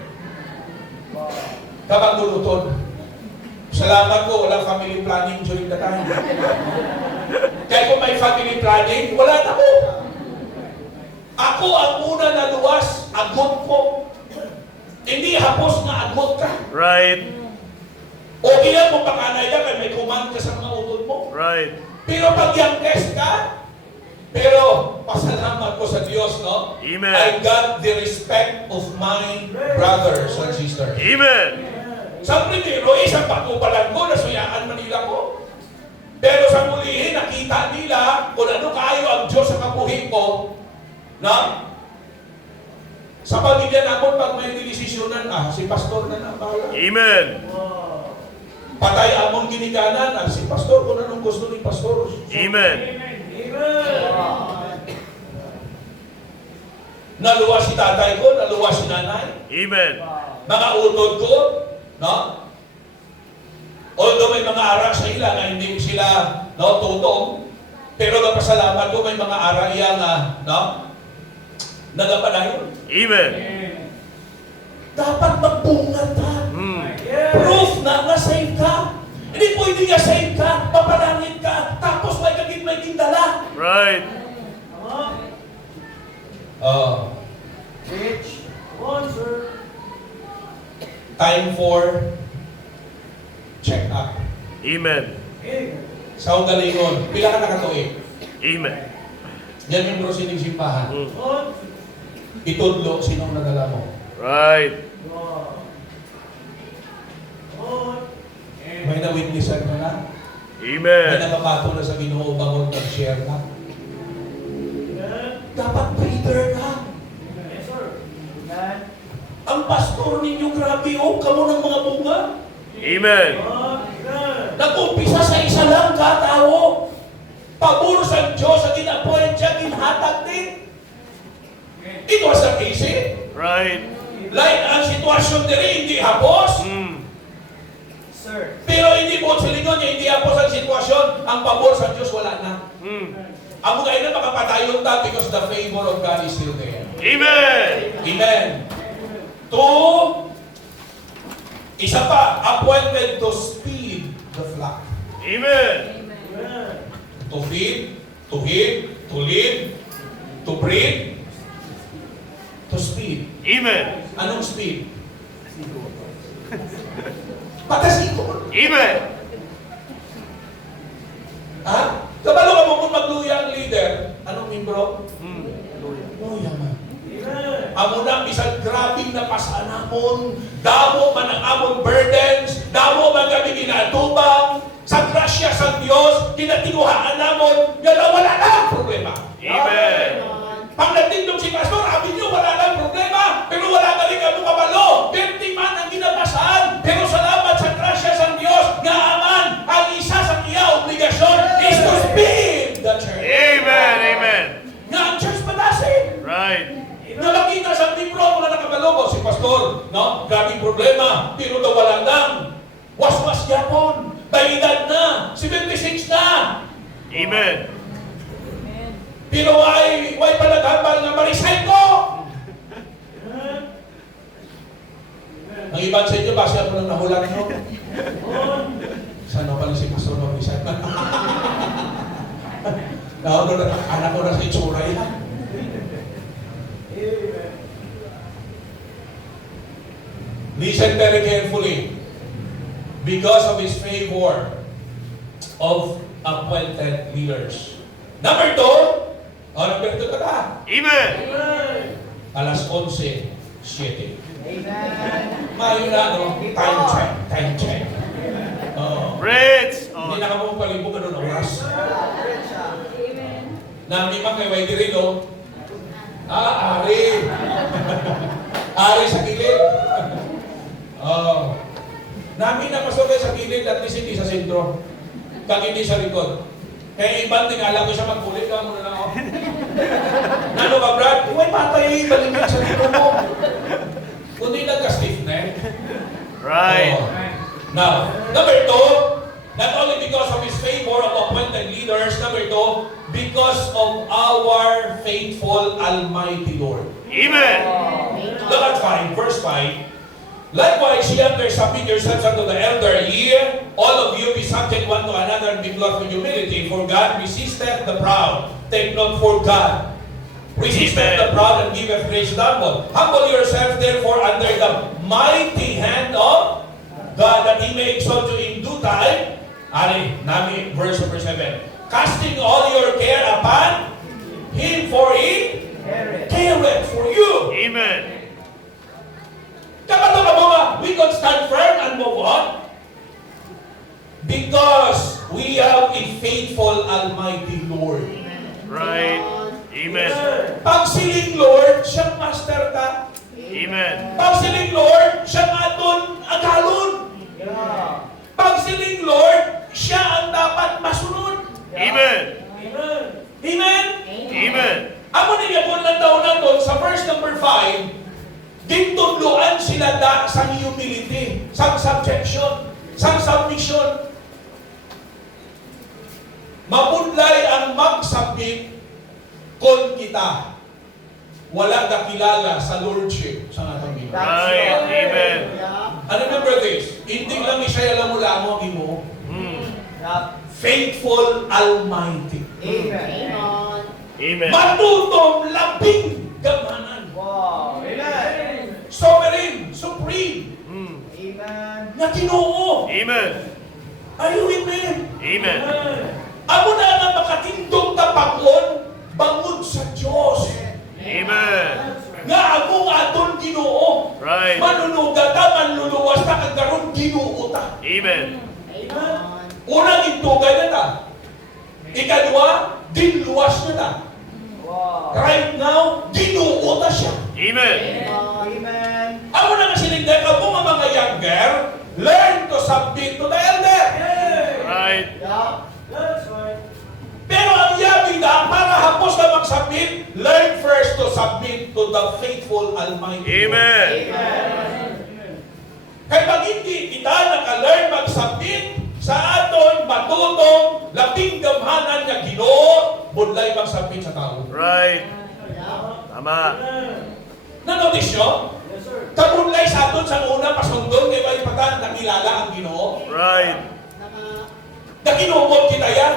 Kabangulutod. Salamat ko, walang family planning during the time. Kaya kung may family planning, wala na ko. Ako ang una na luwas, agot ko. Hindi hapos na agot ka. Right. O iyan mo panganay ka, kaya may command ka sa mga utod mo. Right. Pero pag youngest ka, pero pasalamat ko sa Diyos, no? Amen. I got the respect of my brothers and sisters. Amen. Sa primero, isang pagkupalan ko, nasuyaan Manila ko. Pero sa mulihin, nakita nila kung ano kayo ang Diyos sa kabuhi ko, na sa pamilya namin, pag may dinisisyonan, si pastor na na bahala. Amen. Patay among ginikanan, si pastor, kung anong gusto ni pastor. Amen. Naluwas si tatay ko, naluwas si nanay. Amen. Mga utod ko, no? Although may mga aral sa ila na hindi sila no, tutong, pero napasalamat ko may mga aral yan na no? Nagapanayon. Amen. Dapat magbunga ka. Proof na na-save ka. Hindi pwede nga save ka, papanangin ka, tapos may dala. Right. Rich. One, sir. Time for check up. Amen. Sa ugalingon, pila ka nakatuig? Amen. Yan yung bro sining simbahan. One. Itudlo, sinong nadala mo? Right. One. May na-witnessan ka na? May Amen. nakapato na sa Ginoo bangon nag-share ka? Dapat breeder ka. Yes, sir. Amen. Ang pastor ninyo, grabe kamo ng mga bunga. Amen. Amen. Nag-umpisa sa isa lang katao. Pabor sa Diyos sa ginapuan siya, ginhatag din. It was not easy. Right. Like ang sitwasyon diri, hindi hapos. Sir. Pero hindi po sa lingon niya, hindi hapos ang sitwasyon. Ang pabor sa Diyos, wala na. Amo kayo na makapatayon ta because the favor of God is still there. Amen. Amen. Two, isa pa, appointed to speed the flock. Amen. To feed, to heal, to lead, to breed, to speed. Amen. Anong speed? Patasikon. Amen. Ha? Kabalo ka mo kung magluya ang leader. Anong membro? Luya man. Amo na isang grabing napasanamon, damo man ang among burdens, damo man kami ginatubang, sa grasya sa Diyos, kinatiguhaan namon, nga wala na ang problema. Amen. Pag nagtindog si Pastor, amin niyo, wala na ang problema, pero wala ka rin kamo kabalo. Perti man ang ginabasaan, pero salamat sa grasya sa Diyos, nga aman, ang isa sa iya obligasyon is to speed the church. Amen. Amen. Nga ang church patasin. Right. Na makita sa libro, wala nakabalo si Pastor, no? Grabing problema, pero daw wala lang. Was-was yapon. Bayidad na. 76 na. Amen. Pero ay panaghambal nga ma-resign ko. Ang iban sa inyo, base ako nang nahulan nyo. Sana pala si Pastor mag-resign. Anak ko na sa itsura yan. Listen very carefully. Because of His favor of appointed leaders. Number 2, number 2 ka na. Amen. Alas 11:07. Amen. Mayo na, no? Time check. Rich. Hindi na ka mong palibog ano na oras. Nami man kay Whitey rin, no? Ari. Ari sa gilid. Namin na pasok sa gilid at least hindi sa sentro. Kag hindi sa likod. Kaya ibang tingala ko siya magkulit ka muna lang ako. Nano ka, Brad? Uy, patay, balikan sa likod mo. Kundi nagka-stiff neck. Right. Now, number 2, not only because of His favor of appointed leaders, number 2, because of our faithful Almighty Lord. Amen. Look at 5, verse 5. Likewise, ye elders, submit yourselves unto the elder. Ye, all of you, be subject one to another, and be clothed with humility. For God resisteth the proud. Take note, for God resisteth the proud, and giveth grace to the humble. Humble yourselves, therefore, under the mighty hand of God, that He may exalt you in due time. Ari, nami, verse number 7. Casting all your care upon Him, for He careth for you. Amen. Kapag we can stand firm and move on because we have a faithful Almighty Lord. Right. Amen. Pag siling Lord, siyang master ka. Amen. Pag siling Lord, siyang aton agalon. Pag siling Lord, siya ang dapat masunod. Amen. Amen? Amen. Amo niya po lang daw na doon sa verse number 5, dintudloan sila sa humility, sa subjection, sa submission. Mabudlay ang magsabit kung kita wala dakilala sa Lordship sa atong Ginoo. Right. Amen. And remember this, hindi lang siya alam mo imo, faithful Almighty. Amen. Amen. Matutong labing gamanan. Wow. Amen. Sovereign, supreme, Amen. na Ginoo. Amen. Are you with me? Amen. Amo na nga makatindog na pag-on, bangod sa Diyos. Amen. Nga among aton Ginoo. Right. Manunuga ta, manluluwas ta, kagkaroon Ginoo ta. Amen. Unang intugay na ta. Ikadua, dinluwas na ta. Wow. Right now, Ginoo ta siya. Amen. Amen. Amo na nga sininday ka mo mga younger, learn to submit to the elder. Right. Yeah. That's right. Pero ang yabi na, para hapos na mag-submit, learn first to submit to the faithful Almighty. Amen. Kaya pag hindi kita naka-learn mag-submit sa aton matutong labing gamhanan niya Ginoo, budlay magsabit sa tao. Right. Tama. Na-notice nyo? Kabudlay sa aton sa una pasundol kay may patan nakilala ang Ginoo. Right. Nakinumot kita yan.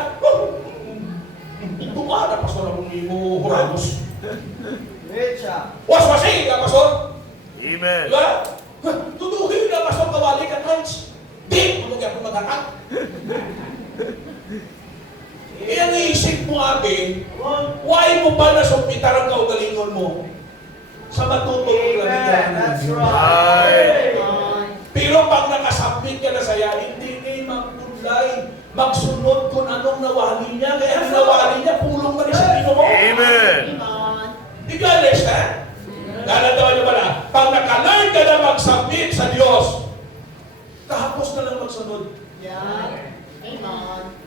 Ito na pastor ang mo Ramos. Was-wasay ka pastor. Amen. Diba? Tutuhin na pastor kawali ka lunch. Di! Ano kaya kung maghakat? Eh, ang iisip mo, Abi, why mo ba nasumpitar ang kaugalingon mo? Sa matutulog lang niya. Right. Pero pag nakasubmit ka na saya, hindi kayo magpudlay, magsunod kung anong nawali niya. Kaya ang nawali niya, pulong ka rin sa Ginoo. Amen. Did you understand? Lalatawa niyo pala, pag nakalearn ka na mag-submit sa Diyos, kahapos na lang magsunod.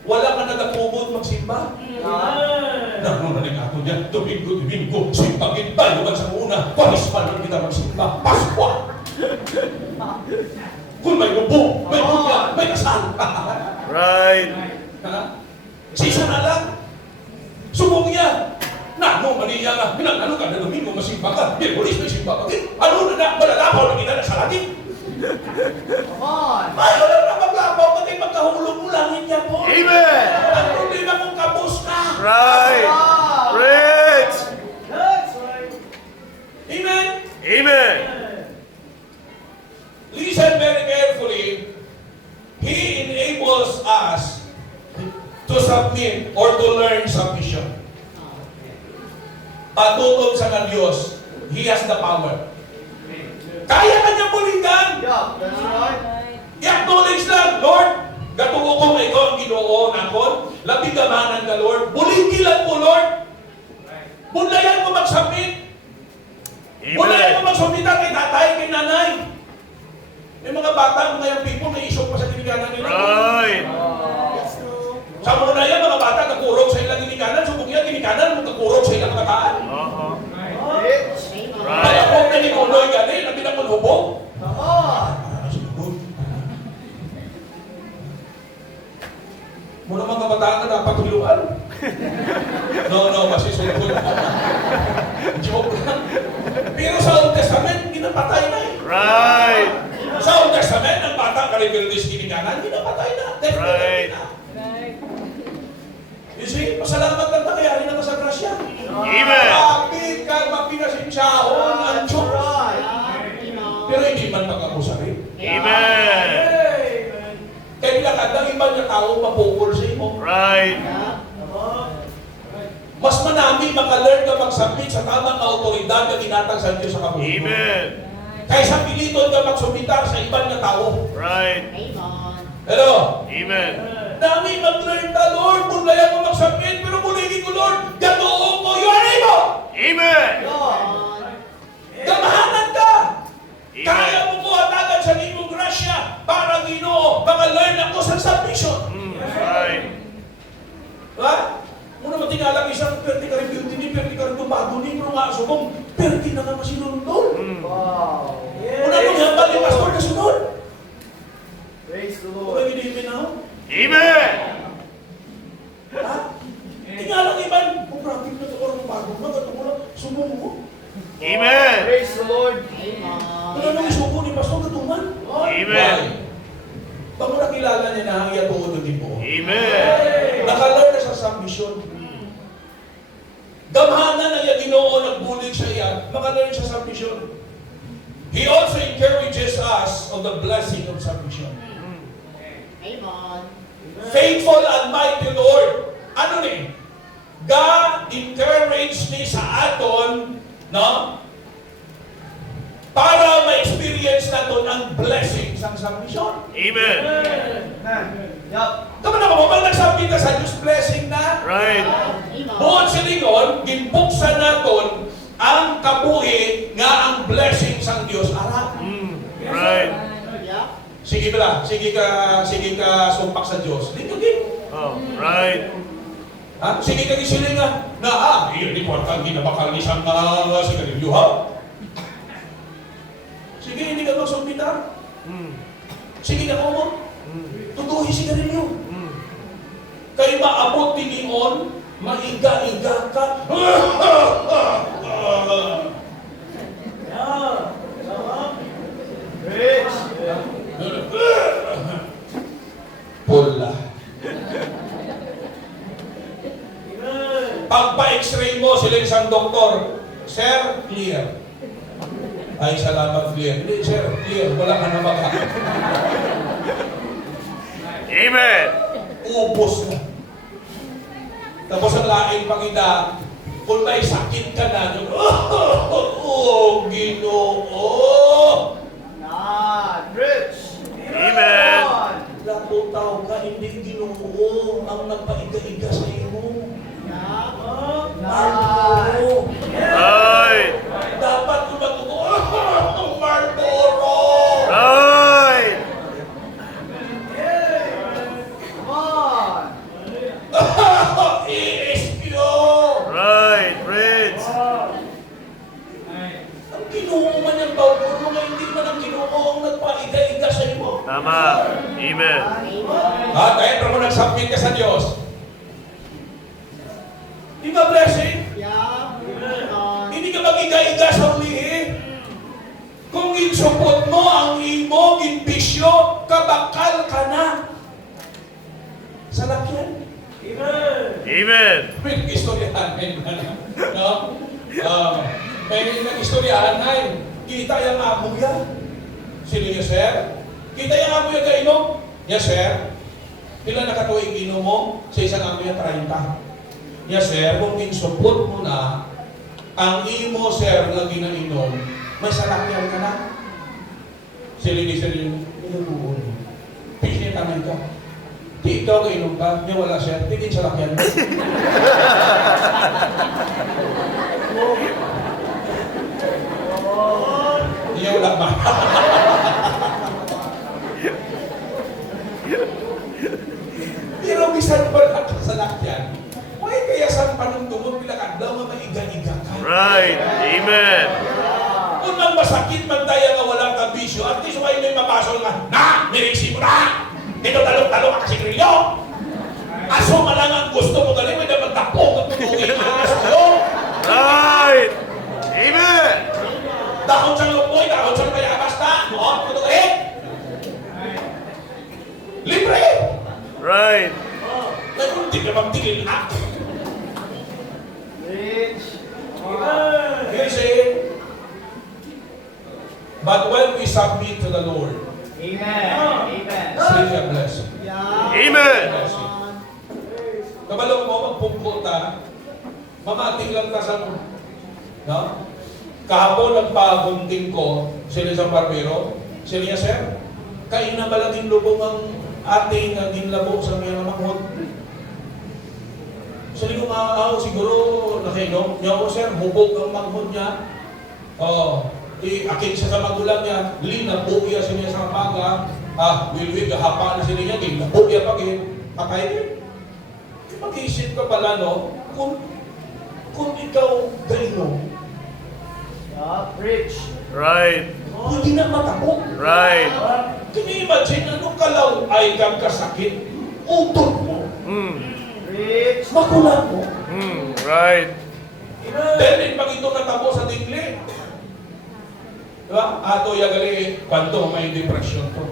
Wala ka na nagpugod magsimba. Nanunalig ako niya, Domingo, simpagin ba, luman sa una, palis pa lang kita magsimba, Paskwa. Kung may lubo, may buga, may kasal. Right. Sisa na lang. Subong niya. Maniya nga, pinag-ano ka na Domingo, masimba ka, di polis, may simba ka. Ano na, malalapaw na kita na sa langit. Ay, wala na maglapaw, pati magkahulog mo langit niya po. Amen. Ang problema kung kapos ka. Right. Rich. Amen? Amen. Listen very carefully. He enables us to submit or to learn submission. Patutog sa ng Diyos. He has the power. Kaya kanya buligan. I-acknowledge lang, Lord, gatuko ko nga ikaw ang Ginoo nakon, labi gamanan ka, Lord. Buligilan mo, Lord. Bunlayan mo magsubmit. Bunlayan Amen. mo magsubmitan kay tatay, kay nanay. May mga bata, mga yung people, may isok pa sa ginikanan nila. Right. Sa muna yan, mga bata, kakurog sa ilang ginikanan. Subong yan, ginikanan, kakurog sa ilang kataan. Uh-huh. Kaya Right. kung nanikuloy ka rin, nabi na kung hubog. Muna mga kabataan na dapat tuluan. No, masisulod. Joke lang. Pero sa Old Testament, ginapatay na eh. Right. Sa Old Testament, ang bata ka-rebeldes ginikanan, ginapatay na. Right. You see, pasalamat lang nangyari na sa grasya. Amen. Bakit ka mapinasinsyahon ang Diyos? Pero hindi man mag-abusa rin. Amen. Kaya bilakad ng iba niya tao mapukol sa imo. Right. Mas manami makalearn ka mag-submit sa tamang autoridad na ginatang sa Diyos sa kabuhay mo. Amen. Kaysa piliton ka magsumitar sa ibang na tao. Right. Hello? Amen. Nami mag-learn ka, Lord. Bunlayan mo mag-submit, pero buligin ko, Lord. Ganoon mo, you are able. Amen. Gamahanan ka. Kaya Amen. mo ko atagan sa imong grasya para Ginoo, learn ako sa submission. Right. Ha? Muna matingala isang perti ka rin beauty ni, perti ka rin tumbado ni, pero nga subong, perti na nga masinunod. Muna nung hambal ni Pastor na sunod. Praise the Kung may ginihimin na ako. Amen. Ha? Tingalang iban, kung grabe na ito, orong bago na, gato mo lang, subong mo. Amen. Praise the Lord. Muna nung isubo ni Pastor, gatuman. Amen. Baka mo nakilala niya na ang iyatuod din po. Amen. Nakalearn na sa submission. Gamhanan na yung Ginoo nagbulig sa iya, makalearn sa submission. He also encourages us of the blessing of submission. Faithful and mighty Lord. Ano ni? God encouraged ni sa aton, no? Para ma-experience natin ang blessing sa submission. Amen. Tama na mo, pag nagsabi ka sa Diyos blessing na, Right. buon silingon, ginbuksan naton ang kabuhi nga ang blessing sa Diyos. Ara. Right. Sige ba? Sige ka sumpak sa Diyos. Dito din. Oh, right. Ha? Sige ka gisiling nga, iyon di kwartang ginabakal ni sang si Galileo, ha? Sige, hindi ka magsumpitar. Sige ka mo. Tutuhi si Galileo. Kaya maabot tinion Maiga-iga ka. Pula. Pagpa-x-ray mo, sila isang doktor, Sir, clear. Ay, salamat, clear. Hindi, sir, clear. Wala ka na maka. Amen. Ubos na. Tapos ang laing pangida, kung may sakit ka na, Ginoo! Amen. Laputaw ka, hindi Ginoo ang nagpaiga-iga sa iyo. Marlboro. Right. Dapat kung matuto, Marlboro! Right. ESQ! Right. Rich. Ang Ginoo man yung bawal mo, hindi man ang Ginoo ang nagpaiga-iga sa iyo. Tama. Amen. Dahil mo nagsubmit ka sa Diyos. Di ba blessing? Hindi ka mag-iga-iga sa ulihi. Kung insupot mo ang imo, ginbisyo, kabakal ka na. Sa lakyan. Amen. May nag-istoryahan. No? May nag-istoryahan na kita yung amo yan. Sino niya, sir? Kita yung amo yan kainom? Yes, sir. Ilan nakatuwing inom mo? Sa isang amo yan, 30. Yes, sir. Kung insupot mo na, ang imo, sir, na ginainom, may salakyan ka na. Sino niya, inubuon mo. Pis niya tanay ka. Di ikaw kainom ka, niya wala, sir. Hindi salakyan mo. Niya wala ba? Pero bisan pa lang sa lakyan, may kaya saan panungtungon pinakadlaw maiga-iga ka. Right. Amen. Kung man masakit man tayo nga wala kang bisyo, at least may mapasol nga, nirisi mo na! Ito talong-talong ka kasi grilyo! Aso malang ang gusto mo galing, may na magtapong at tutugin ang aso. Right. Amen. Dahon siyang lupoy, dahon siyang kaya basta, no? Tutugin! Libre! Right. Ngayon, hindi ka magtigil na. Kasi, but when we submit to the Lord, still a blessing. Amen. Kabalo mo, magpungko ta, mamating lang ta sa no? Kahapon nagpagunting ko, sila sa barbero, sila niya, sir, kain na balaging lubong ang ating ginlabo sa mga manghod. Sila yung siguro nakainom niya ako, sir, hubog ang manghod niya. Akin siya sa magulang niya, linabugya siya niya sa maga, wilwig, hapa na siya niya, linabugya pagin, pakainin. Mag-iisip ka pala, no, kung ikaw gainom, Right. hindi na matabo. Right. Can you imagine, ano kalaw ay kang kasakit, utod mo, makulat mo. Right. Then, pag ito natabo sa tingli, diba? Ato yagali, kwanto may depression to.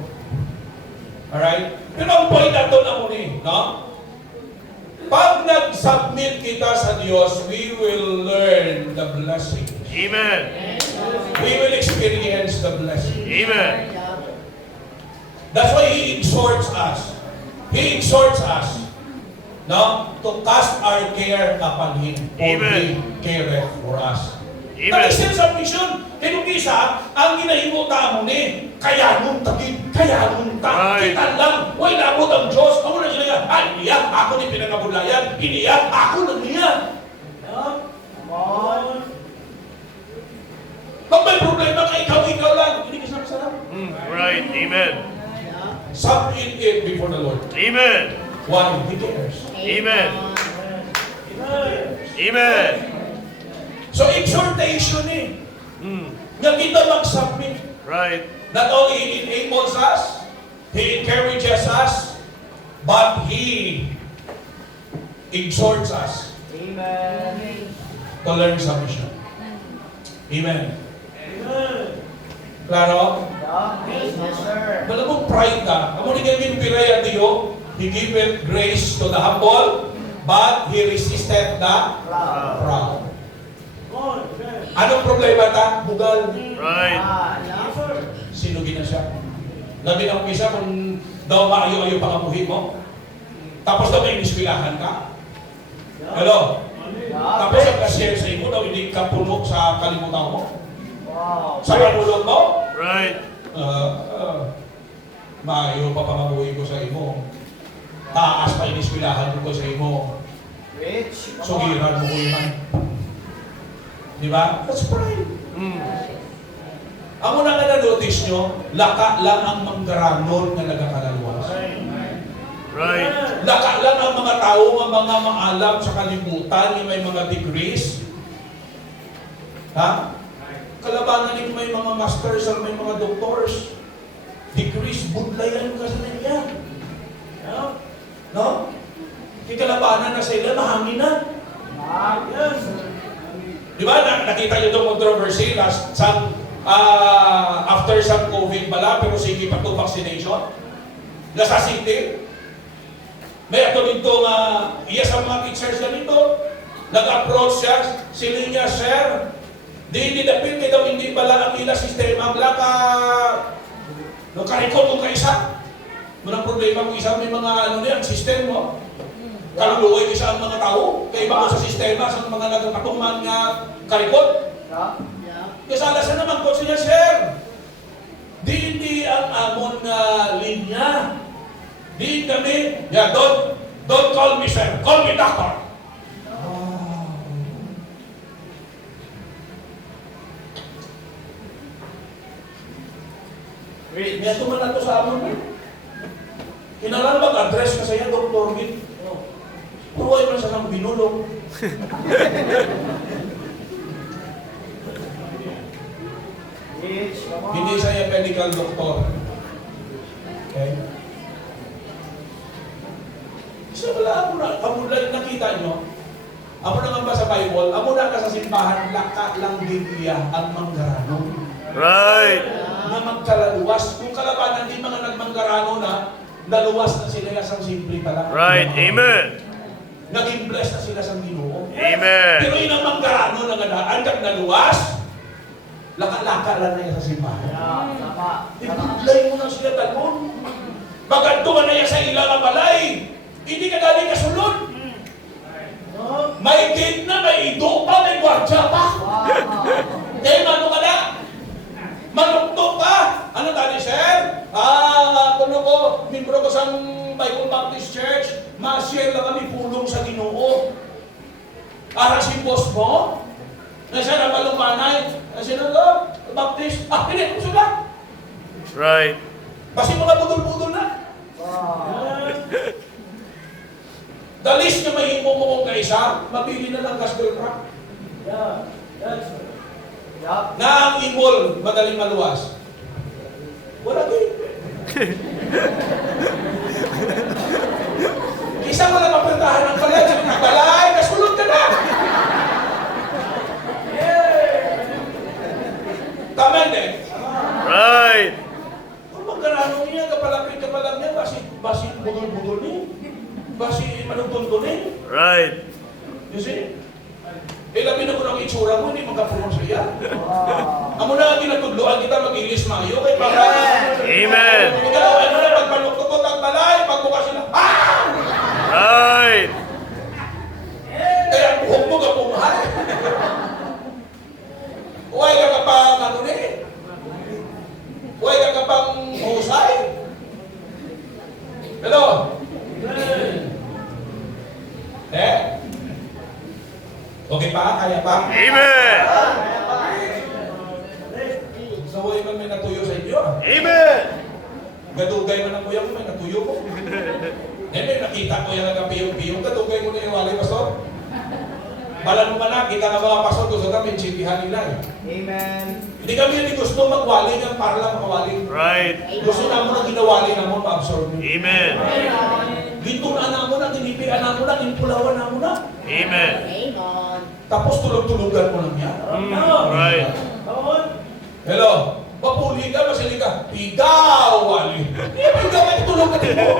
Alright? Pero ang point na ito na muli, no? Pag nag-submit kita sa Diyos, we will learn the blessing. Amen. We will experience the blessing. Amen. That's why He exhorts us. He exhorts us, no, to cast our care upon Him. For He Amen. careth for us. Amen. Nag-isip sa mission, kaya isa, ang ginahimuta mo ni, kaya nung tagig, kaya nung Right. kita lang, way labot ang Diyos, ako na sila, iniyak, ako ni pinangabulayan, iniyak, ako na niya. Pag may problema ka, ikaw lang, hindi ka sarap. Right. Amen. Submit it before the Lord. Amen. Why? He cares. Amen. Amen. So, exhortation nga kita mag-submit. Right. Not only He enables us, He encourages us, but He exhorts us. To learn submission. Amen. Klaro? Alam mo, pride ka. Amo ni Gavin Piraya Dio, he giveth grace to the humble, but he resisted the proud. Anong problema ta? Bugal. Right. Sinugin na siya. Labi ng isa kung daw maayo-ayo pangamuhin mo. Tapos daw may iniswilahan ka. Hello? Tapos ang ka-share sa imo daw hindi ka puno sa kalimutan mo. Sa panulog mo. Right. Maayo pa pangamuhin ko sa imo. Taas pa iniswilahan ko sa imo. Sugiran mo ko yan. Di ba? That's pride. Ang una nga na-notice nyo, laka lang ang manggaranon na nagkakalaluwas. Right. Laka lang ang mga tao, ang mga maalam sa kalibutan, yung may mga degrees. Ha? Kalabanan yung may mga masters or may mga doctors. Degrees, budlayan kasi na yan. No? Kikalabanan na sila, mahangin na. Di ba? Nakita nyo itong controversy after some COVID bala, pero sige pa itong vaccination. Nasa city. May ato dito iya sa mga teachers na dito. Nag-approach siya, sila niya, sir. Di dapit kaya daw hindi bala ang ila sistema. Bala ka, karikot kung kaisa. Walang problema kung isa may mga ang system mo. Kaluluoy isa ang mga tao, kaya iba ko sa sistema, sa mga nagkatuman nga karikot. Kasi alasan naman ko siya, sir. Di ang amon nga linya. Di kami, don't call me sir, call me doctor. Kaya tuman na ito sa amon. Kinalang mag-address ka sa iya, Dr. Gil. Pruway man sa kang binulong. Hindi saya medical doctor. Okay? Kasi wala ako na, nakita nyo, ako na nga ba sa Bible, ako na ka sa simbahan, laka lang Biblia ang manggarano. Right. Na magkalaluwas. Kung kalabanan, di mga nagmanggarano na, naluwas na sila sa simple pala. Right. Amen. Naging blessed na sila sa Ginoo. Amen. Pero yun ang manggarano na nga andak naluwas, laka-laka lang na yan sa simbahan. Ibudlay mo na sila talon. Magantuan na yan sa ilang balay. Hindi ka dali kasulod. May gate na, may ido pa, may gwardya pa. Dahil mano ka na? Maluktok ka. Ano tali, sir? Kuno ko, membro ko sa Bible Baptist Church, ma-share lang kami pulong sa Ginoo. Para si boss mo, na siya na malumanay, na siya na Baptist, hindi ko sila. Right. Kasi mga budol-budol na. Dalis na may himo mo kong kaisa, mabili na lang gospel rock. Na ang imol, madaling maluwas. Wala din. Kisa mo na mapuntahan ng balay, sabi ka, balay, kasulod ka na! Tama din. Right. Kung magkarano niya, kapalapit ka pa lang niya, basi budol-budol niya. Basi manugtun-tun niya. Right. You see? Labi na ko ng itsura mo, hindi magkapuno sa iya. Amo na ginatudloan kita mag-English mayo kay para. Amen. Ikaw ano na pagpanuktot ang balay, pagbukas sila. Right. Kaya huwag mo ka pumahay. Huwag ka kapang ano ni? Huwag ka kapang husay. Hello? Okay pa? Kaya pa? Amen. Sa huwag man may natuyo sa inyo. Amen. Gadugay man ang kuya mo, may natuyo mo. May nakita ko yung nagkapiyong-piyong, gadugay mo na yung walay, pastor. Balan mo man na, kita nga mga pastor, gusto kami, chintihan nila eh. Amen. Hindi kami hindi gusto magwali ng para lang makawali. Right. Gusto na mo na ginawali na mo, ma-absorb mo. Amen. Gintunan na mo na, ginipian na mo na, impulawan na mo na. Amen. Tapos tulog-tulugan mo lang yan. Right. Hello? Papuli ka, masali ka. Pigawali. Pigawali, tulog ka din mo.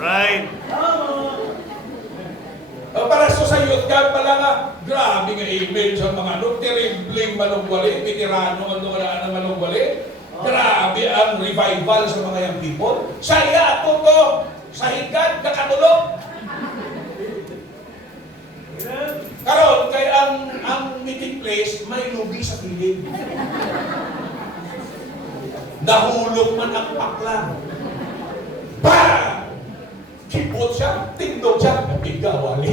Right. Para sa youth camp pala nga, grabe nga email sa mga terribling manungwali, veterano ang dumaraan ng manungwali. Grabe ang revival sa mga young people. Saya ato to, sa higad, kakatulog. Karon kay ang meeting place may lubi sa piling. Nahulog man ang paklan. Bang! Kipot siya, tindog siya, pigawali.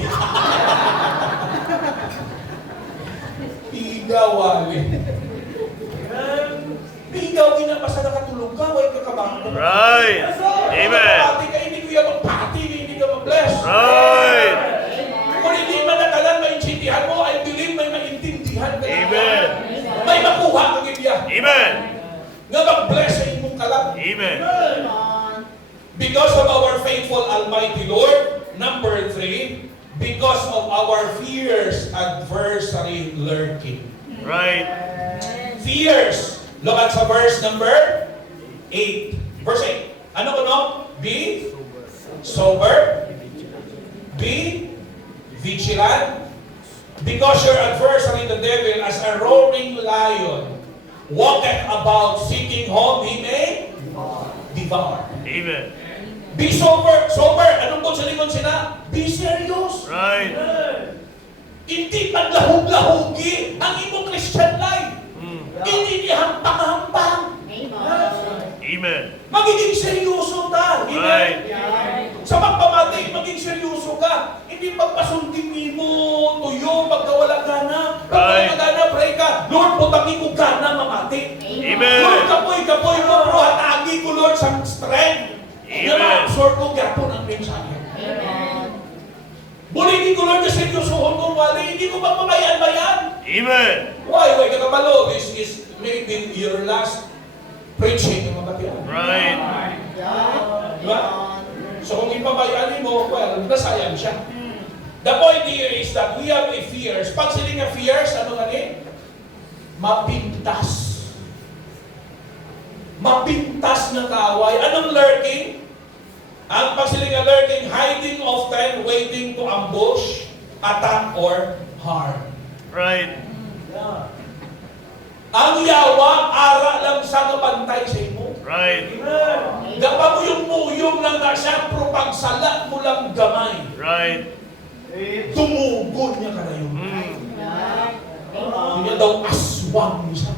Pigawali. Pigawin na basta nakatulog ka, way kakabangon. Right. Amen. Pati ka, hindi ko yan magpati, hindi ka mag-bless. Right. Kung hindi managalan, maintindihan mo, I believe may maintindihan ka. Amen. May makuha ka ganyan. Amen. Nga mag-bless sa imong kalam. Amen. Because of our faithful Almighty Lord. Number 3, because of our fierce adversary lurking. Right. Fierce. Look at sa verse number 8. Verse 8. Ano ko no? Be sober. Be vigilant. Because your adversary, the devil, as a roaring lion, walketh about seeking whom he may devour. Amen. Be sober. Sober. Anong po sa likod sila? Be serious. Right. Hindi paglahog-lahogi ang imong Christian life. Hindi hampang-hampang. Amen. Magiging seryoso ta. Right. Sa pagpamati, maging seryoso ka. Hindi pagpasundin mo tuyo pagka wala gana. Pagka Right. wala gana, pray ka. Lord, putangin ko gana mamati. Amen. Lord, kapoy mo, bro, hatagi ko, Lord, sa strength. Na Amen. ma-absorb ko gapon ang mensahe. Bulitin ko, Lord, na seryosohon ko, wali. Hindi ko magmamayan-bayan. Amen. Why ka kabalo? This is maybe your last preaching ng mga tiyan. Right. Diba? So kung ipabayaan mo, well, nasayang siya. The point here is that we have a fears. Pag sila nga fears, ano gani? Mapintas. Mapintas na kaway. Anong lurking? Ang pag sila nga lurking, hiding often, waiting to ambush, attack, or harm. Right. Ang yawa, ara lang sa kapantay sa imo. Right. Gapamuyong-muyong lang na siya, pero pagsala mo lang gamay. Right. Tumugod niya ka na yun. Hindi daw aswang siya.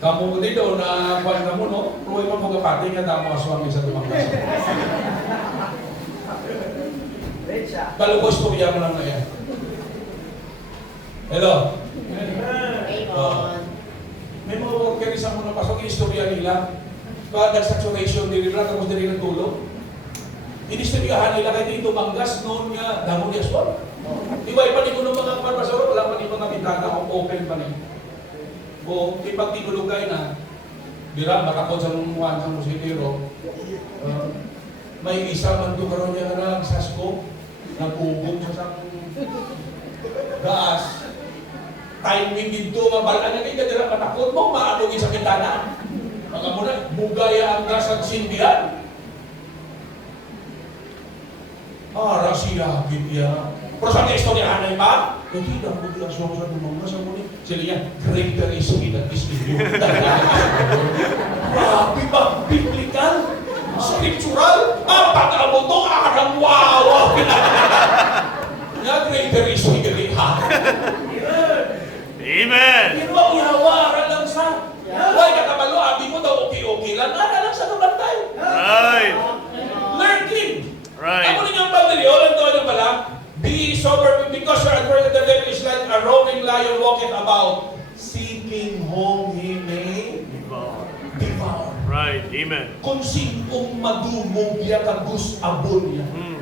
Kamu din daw na kuwan na mo, no? Pruway mo pagkapati nga tamo aswang sa tumangkas. Kalau ko istorya mo lang na yan. Hello? May mga worker isang mga pasok yung istorya nila. Nag-saturation din nila, tapos din nila tulog. Inistoryahan nila kahit ito manggas noon nga, damo niya aswang. Di ba, ipali ko ng mga kapasok, wala pa rin mga bintana kung open pa rin. O, ipag tinulugay na, dira, matakot sa mumuhan sa musikero, may isa man doon karoon niya na sasko, nagugong sa gaas. Timing dito, mabalaan na kayo, dira, matakot mo, maanogin sa bintana. Mga muna, bugaya ang gas at sindihan. Ara siya, gitya. Pero sa mga istoryahan na iba, hindi na mo bilang suwang sa dumangga sa muli. Sila yan, greater is he that is in you. Grabe ba? Biblical? Scriptural? Pag-amo to, akarang wow! Nga, greater is he that is Amen. Hindi mo ang ihawara lang sa. Huwag katabalo, abi mo daw okay-okay lang. Ara lang sa kabantay. Right. Lurking. Right. Ako ninyong pagdali, ulan to niyo pala, be sober because your adversary the devil is like a roaring lion walking about, seeking whom he may devour. Right. Amen. Kung sinong madumog niya kagus abon niya. Mm.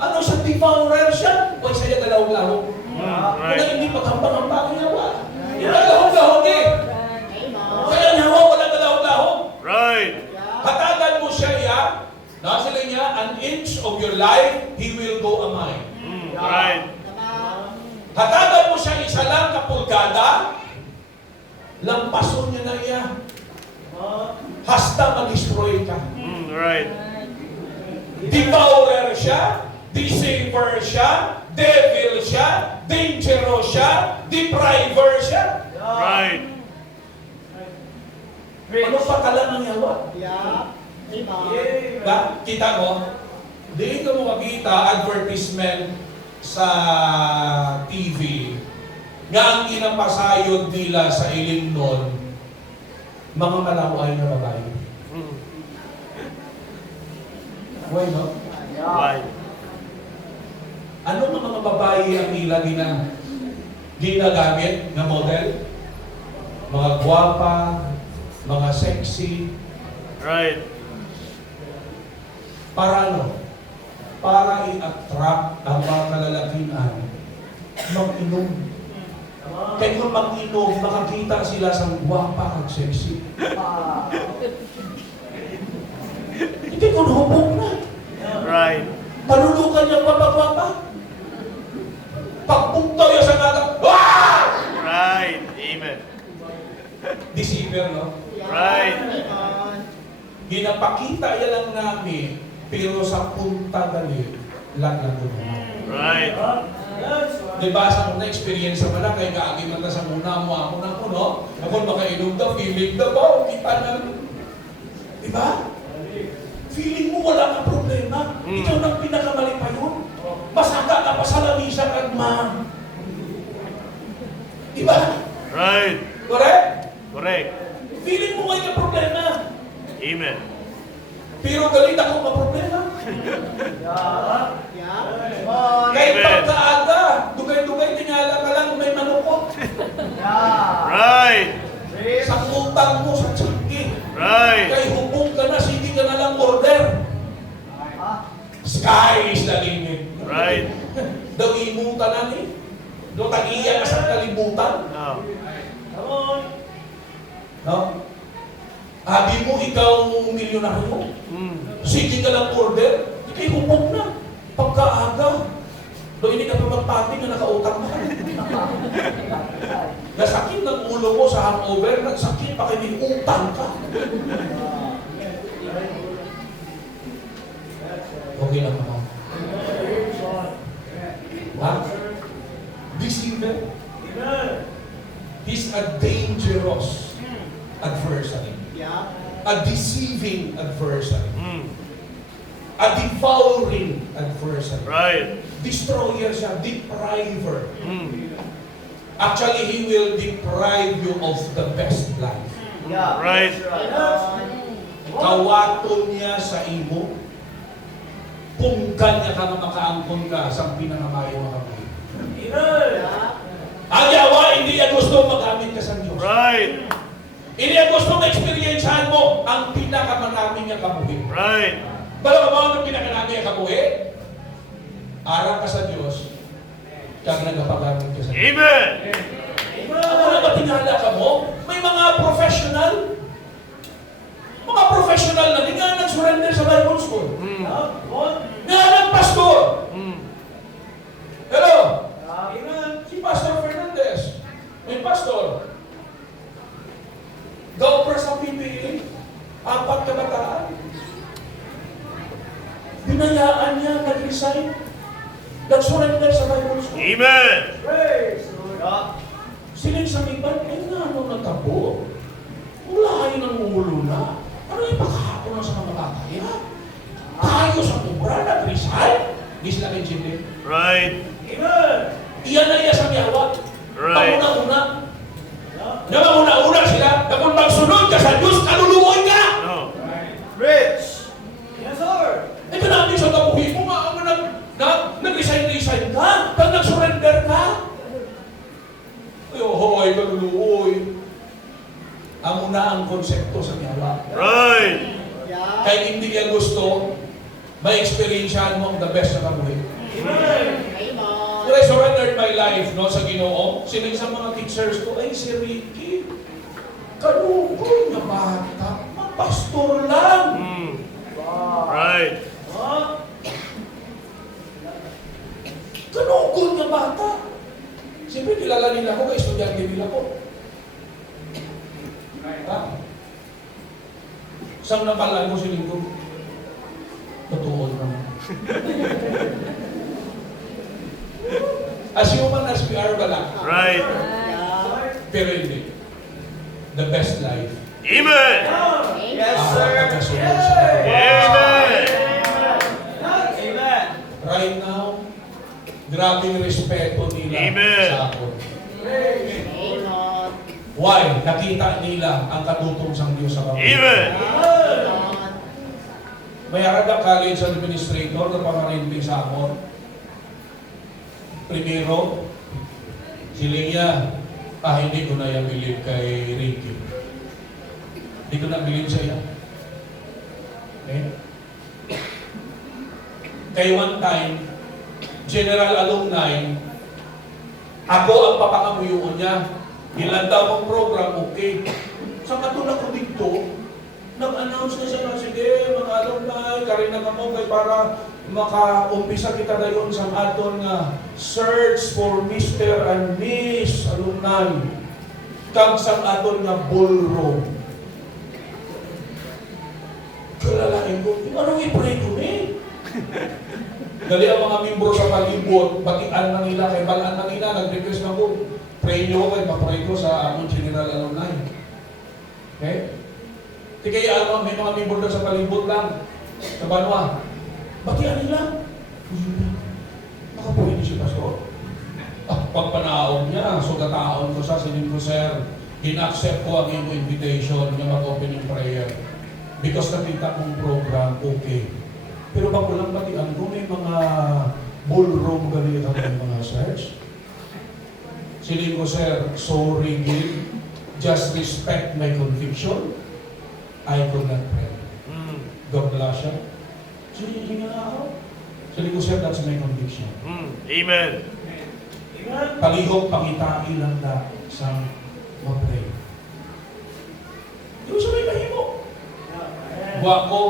Ano sa devourer siya? Huwag siya galawag-lawag. Right. Kung hindi paghampang-hampang niya wa. Hindi galawag-lawag eh. Kaya ang hawa, wala galawag-lawag. Right. Hatagan mo siya, ya, Sila niya, an inch of your life, He will go a mile. Right. Hatagan mo siya isa lang kapulgada, lampason niya na iya. Hasta mag-destroy ka. Right. Devourer siya, deceiver siya, devil siya, dangerous siya, depriver siya. Right. Ano pa ka lang ang yawa? Kita mo? Di ka mo makita advertisement sa TV nga ang inapasayod nila sa iling nun, mga malaway na babae. Why no? Right. Ano mga babae ang nila ginagamit na model? Mga gwapa, mga sexy. Right. Para ano? Para i-attract ang mga kalalakihan mag-inom. Kaya kung mag-inom, makakita sila sa gwapa at sexy. Hindi ko nahubog na. Right. Palulukan niya gwapa-gwapa. Pagpuntaw niya sa mata, wow! Right. Amen. Deceiver, no? Right. Ginapakita niya lang namin, pero sa punta dali, lang naman. Right. Diba, sa muna experience mo na, kaya kaagi man sa muna mo ako na ko, no? Ako makainom daw, feeling daw, wow, kita na. Diba? Feeling mo wala kang problema. Ikaw nang pinakamali pa yun. Masaka ka pa sa lamisa kag ma. Diba? Right. Correct? Correct. Feeling mo may ka problema. Amen. Pero galit ako ma-problema. Kahit Amen. pagkaaga, dugay-dugay, tingala ka lang, may manukot. Right. Sa utang mo, sa sakit. Right. Kay hubong ka na, sige ka na lang order. Sky is the limit. Right. Daw imutan na ni. Daw tag-iya ka sa kalibutan. No. No? Abi mo, ikaw milyonaryo. Sige ka lang order. Kay hubong na. Pagkaaga. Daw hindi ka pa magpating na nakautang ka. Nasakit ng ulo mo sa hangover, nagsakit pa kayo may utang ka. Okay lang naman. Ha? Deceiver? He's a dangerous adversary. A deceiving adversary. A devouring adversary. Right. Destroyer siya, depriver. Actually, he will deprive you of the best life. Right. Kawaton niya sa imo, punggan niya ka na makaangkon ka sa pinangamayo ng kamay. Ang yawa, hindi niya gusto magamit ka sa Diyos. Right. Hindi niya gusto ma-experiencehan mo ang pinakamarami niya kabuhi. Right. Bala ka ba ang pinakamarami niya kabuhi? Arang ka sa Diyos, kaya nagapagamit ka sa Diyos. Amen. Ako na ba tinala ka mo? May mga professional na hindi nga nag-surrender sa Bible School. Nga nag-pastor. Hello? Si Pastor Fernandez. May pastor. Gawper sa PPA. 4 kabataan. Binayaan niya, nag-resign. Nag-surrender sa Bible School. Amen. Siling sa iban, nga ano natabo? Wala kayo ng umulo na. Ano yung pakahapon na sa mga bataya? Tayo sa kubra, nag-resign. Hindi sila kinjindi. Right. Iyan na iya sa miyawa. Right. Panguna-una. Una sila. Na kung magsunod ka sa Diyos, kaluluoy ka! No. Eh, kanami sa tabuhin mo nga ang nag-resign ka. Pag nag-surrender ka. Ay, hoy, kaluluoy. Amo na ang konsepto sa miyawa. Right. Kahit hindi niya gusto, may experiencehan mo ang the best na kabuhin. When I surrendered my life sa Ginoo, sila sa mga teachers ko, ay si Ricky, kalukoy na bata, mapastor lang. Right. Kanugol na bata. Siyempre, kilala nila ko, estudyante nila ko. Ha? Saan napalaan mo si Linggo? Totoo naman. As human as we are bala. Right. Pero hindi. The best life. Amen. Yes, sir. Nakasunod sa Lord. Amen. Amen. Right now, grabing respeto nila Amen. sa ako. Why? Nakita nila ang katutong sang Diyos sa pamilya. Amen. May Arada College Administrator na pangarinting sa ako. Primero, si Leia, hindi ko na yung bilib kay Ricky. Hindi ko na bilib sa iya. Okay? Kay one time, General Alumni, ako ang papangamuyuon niya. Ilan daw ang program, okay. Sa katulad ko dito, nag-announce na siya na, sige, mga alumni, karina ka mo kay para maka-umpisa kita dayon sa aton nga search for Mr. and Miss Alumni. Kag sa aton nga ballroom. Kalalain ko, anong i-pray ko eh? Dali ang mga membro sa palibot, batian na nila, kay balaan na nila, nag-request na ko, pray nyo kay mapray ko sa among General Alumni. Okay? Di kaya ano, may mga membro na sa palibot lang, sa Banwa. Batian nila. Nakapuli niyo si Pastor. Pagpanaon niya, sugataon ko sa sinin ko, sir, in-accept ko ang iyong invitation na mag-opening prayer. Because nakita kong program, okay. Pero pag walang batian ko, may mga ballroom ganito ang mga search. Sinin ko, sir, sorry, Gil. Just respect my conviction. I could not pray. God bless you. Sige nga ako. Sinin ko, sir, that's my conviction. Amen. Palihog, pangitain lang na sa mag-pray. Di ba siya may mahimo? Buwa ko,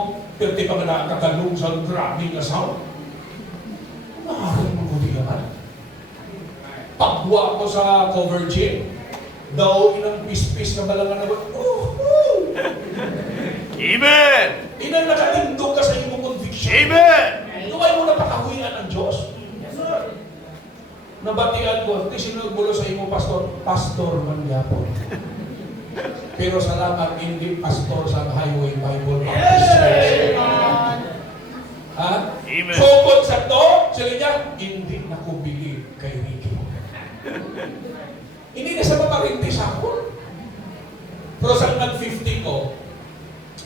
pero di pa nga nakakalung sa grabe na sound. Nakaroon mo ko diyan. Pagbuwa ko sa cover gym, daw inang pis-pis na balangan na Amen. inang nakatindog ka sa iyong conviction. Amen. Gawin mo na pakahuyan ng Diyos. Nabatian ko, di sinugulo sa iyong pastor man yapon. Pero salamat, hindi pastor sa Highway Bible Baptist Church. Ha? Amen. Sukod sa to, sila niya, hindi na ko believe kay Ricky. Hindi na sa mamarinti sa ako. Pero sa nag-50 ko,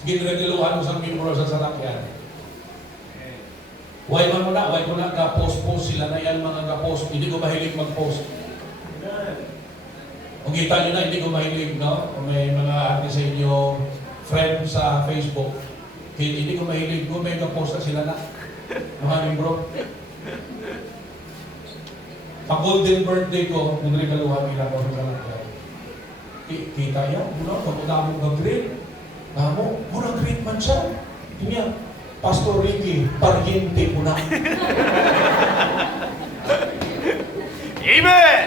ginrediluhan mo sa membro sa salakyan. Why man mo na, why ko na ka-post-post sila na yan mga ka-post. Hindi ko mahilig mag-post. Kung kita nyo na, hindi ko mahilig, no? Kung may mga ate sa inyo, friend sa Facebook, hindi ko mahilig, kung may ka-post na sila na. Mga membro. Pag-golden birthday ko, nagregaluhan nila ko sa salakyan. Kita yan, papunta mo mag-greet. Mo nag-greet man siya. Tingnan, Pastor Ricky, pariente mo na. Amen.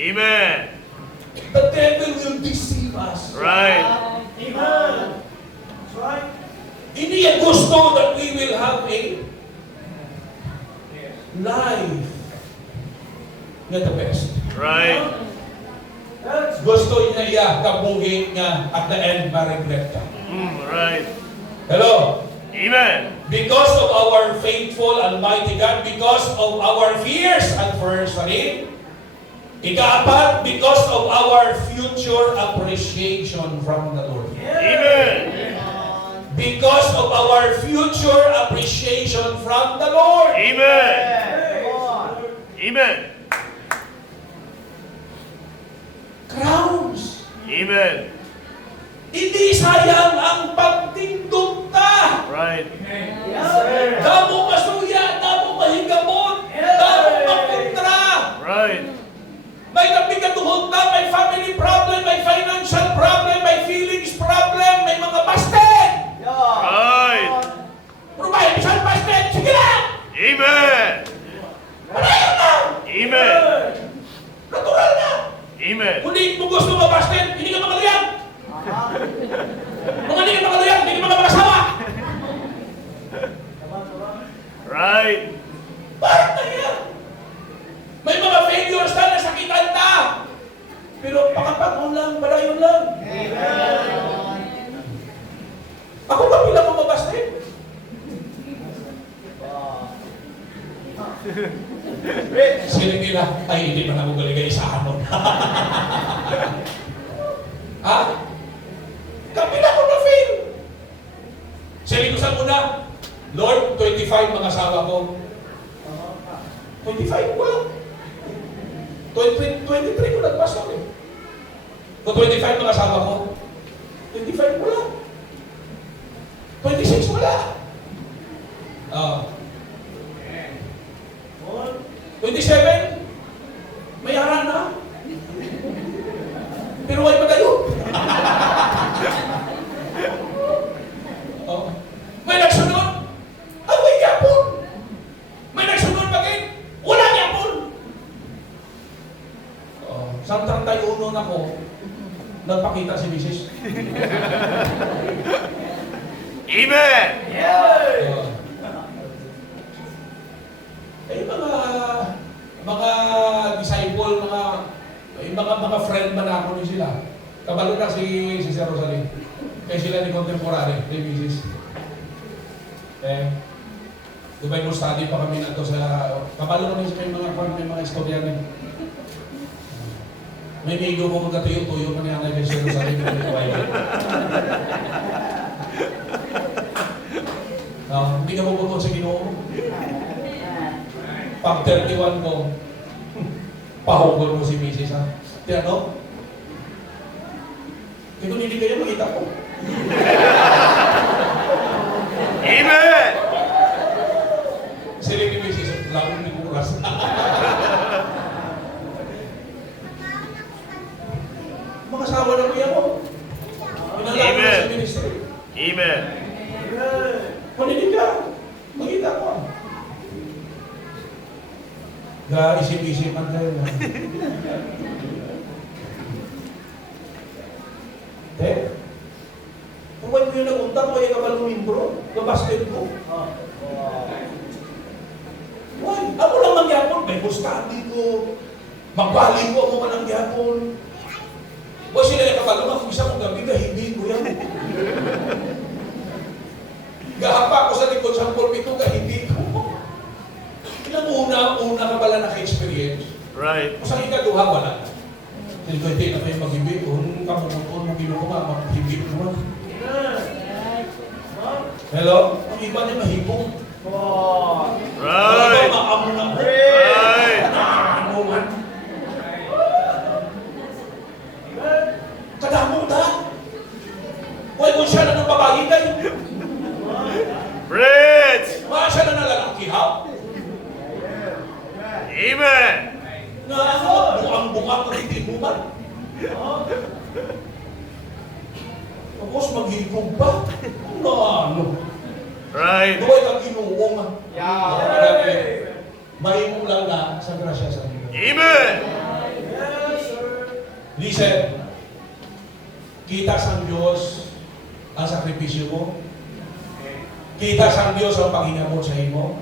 Amen. The devil will deceive us. Right. Amen. That's right. Hindi yan gusto that we will have a life na the best. Right. Gusto niya iya kabuhi nga at the end ma-regret ka. Right. Hello? Amen. Because of our faithful Almighty God, because of our fierce adversary, ika-apat, because of our future appreciation from the Lord. Amen. Because of our future appreciation from the Lord. Amen. Amen. Crowns. Amen. Hindi sayang ang pagtindugta. Right. Yes, sir. Damo masuya, damo mahigamot, damo makontra. Right. May nabigatuhod may family problem, may financial problem, may feelings problem, may mga busted. Amen. Kung di mo gusto mabasted, hindi ka makaluyag. Kung hindi ka makaluyag, hindi ka makapag-asawa. Right. Bakit na yan? May mga failures na nasakitan ta. Pero pakapangon lang, padayon lang. Ako ba bilang mo mabasted? Sila nila, ay hindi pa ako galigay sa ano. Ha? Kapila ko na fail. Sabi ko sa muna, Lord, 25 mga asawa ko. 25 ko lang. 23 ko nagpasok eh. Kung 25 mga asawa ko, 25 ko lang. 26 wala. 27, may hara na. Pero why pa tayo? May nagsunod? Away yapon. May nagsunod bagay? Wala yapon. Samtang tayo uno na ko, nagpakita si Mrs. Amen. Mga disciple, mga friend man ako ni sila. Kabalo na si Sir Rosalie. Kaya sila ni contemporary, ni Mrs. Bible study pa kami na to sa... Kabalo kami sa mga estudyante. May migo ko magkatuyo-tuyo pa niya na Sir Rosalie ng Bible. Hindi ka pupunod sa Ginoo. Pag 31 ko, pahugol mo si Mrs. ha? Di ano? Kaya kung hindi kayo, makita ko. Amen. Sila ni Mrs. Lakong ni Kuras. Mga asawa na kuya mo. Pinalaman mo sa ministry. Amen. Kung hindi ka, makita ko. Isip-isipan tayo na. Kung kayo yung nag-unta, kung kayo kapal lumimbro, kabasket ko. Why? Ako lang mangyapon. May study ko. Magbali ko ako man ang gyapon. Why sila yung kapal lumang isa kong gabi, gahibi ko yan. Gahapa ko sa likod sa pulpito, gahibi ko. Ilang una ka pala naka-experience. Right. Kung sa ikaduha, wala. Hindi ko hindi na kayo mag-ibig. Kung kamukuton mo kinukuha, mag-ibig mo. Hello? Ang iba niya mahibong. Right. Maamo na ko. Right. Ano man? Kadamo ta. Huwag mo siya na ng babae kayo. Rich. Mga siya na ng lalaki, ha? Amen. Na ano, buang-bunga ko hindi buman. Tapos maghigog pa. Ano? Right. Duway kang inuong. Mahimong lang na sa grasya sa Panginoon. Amen. Listen, kita sa Diyos ang sakripisyo mo. Kita sa Diyos ang panghinamon sa imo.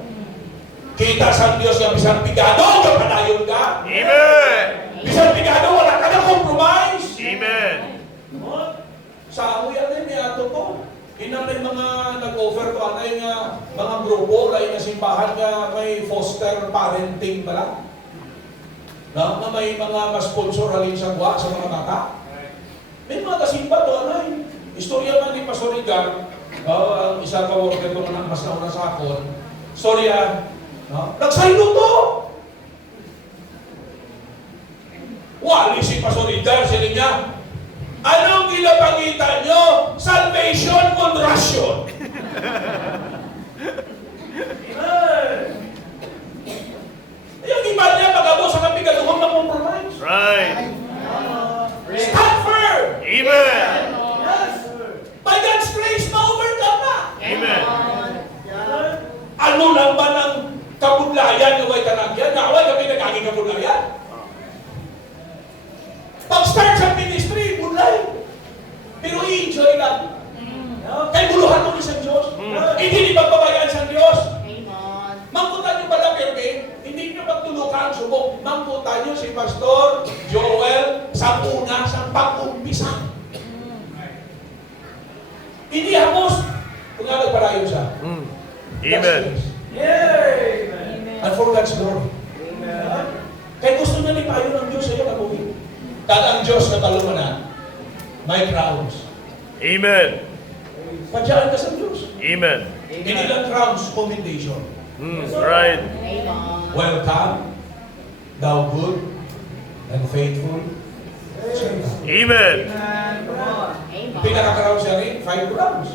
Kita sa Diyos yung bisang pigado, yung panayon ka. Amen. Bisang pigado, wala ka na compromise. Amen. Sa ako yan may ato ko. Inanay mga nag-offer ko, anay nga mga grupo, lain na simbahan nga may foster parenting pala. Na may mga ma-sponsor halin sa buwa sa mga bata. May mga kasimba to, anay. Istorya man ni Pastor Igar, ang isa ka worker ko na mas nauna sa akon. Storya, nagsaylo to! Wali si Pastor Igar, sila niya, anong ginapangitan nyo? Salvation conversion. Yung iba niya, pag-abo sa kapigaduhang na compromise. Right. Stand firm! Amen. By God's grace, ma-overcome na. Amen. Ano lang ba ng kabudlayan na way tanagyan? Na away kami nagaging kabudlayan? Pero i-enjoy lang. Kaya buluhan mo sa Diyos. Hindi pagbabayaan sa Diyos. Mangkutan niyo pala, Perbe, hindi niyo magtulukan, subok. Mangkutan niyo si Pastor Joel sa una, sa pag-umpisa. Hindi hapos. Kung nga nagparayon siya. Amen. And for God's glory. Kaya gusto niya ipayo ng Diyos sa iyo kabuhin. Dahil ang Diyos na talumanan, may crowns. Amen. Padyaan ka sa Diyos. Amen. Hindi lang crowns, commendation. Right. Welcome, thou good and faithful servant. Amen. Pinaka-crowns siya rin, 5 crowns.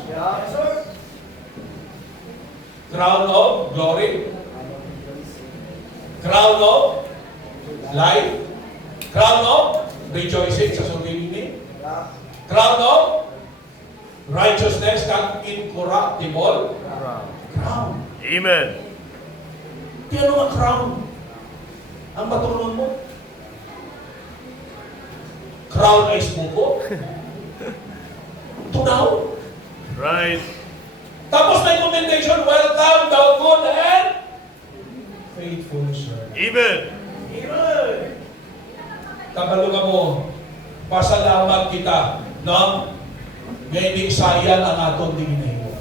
Crown of glory, crown of life, crown of rejoicing sa suriling, crown of righteousness and incorruptible crown. Amen. Di ano nga crown? Ang patunon mo? Crown ay smuko? Tunaw? Right. Tapos may commendation, welcome thou good and faithful servant. Amen. Kabalo ka mo, pasalamat kita, no? Ngayon sayang ang atong dininayo.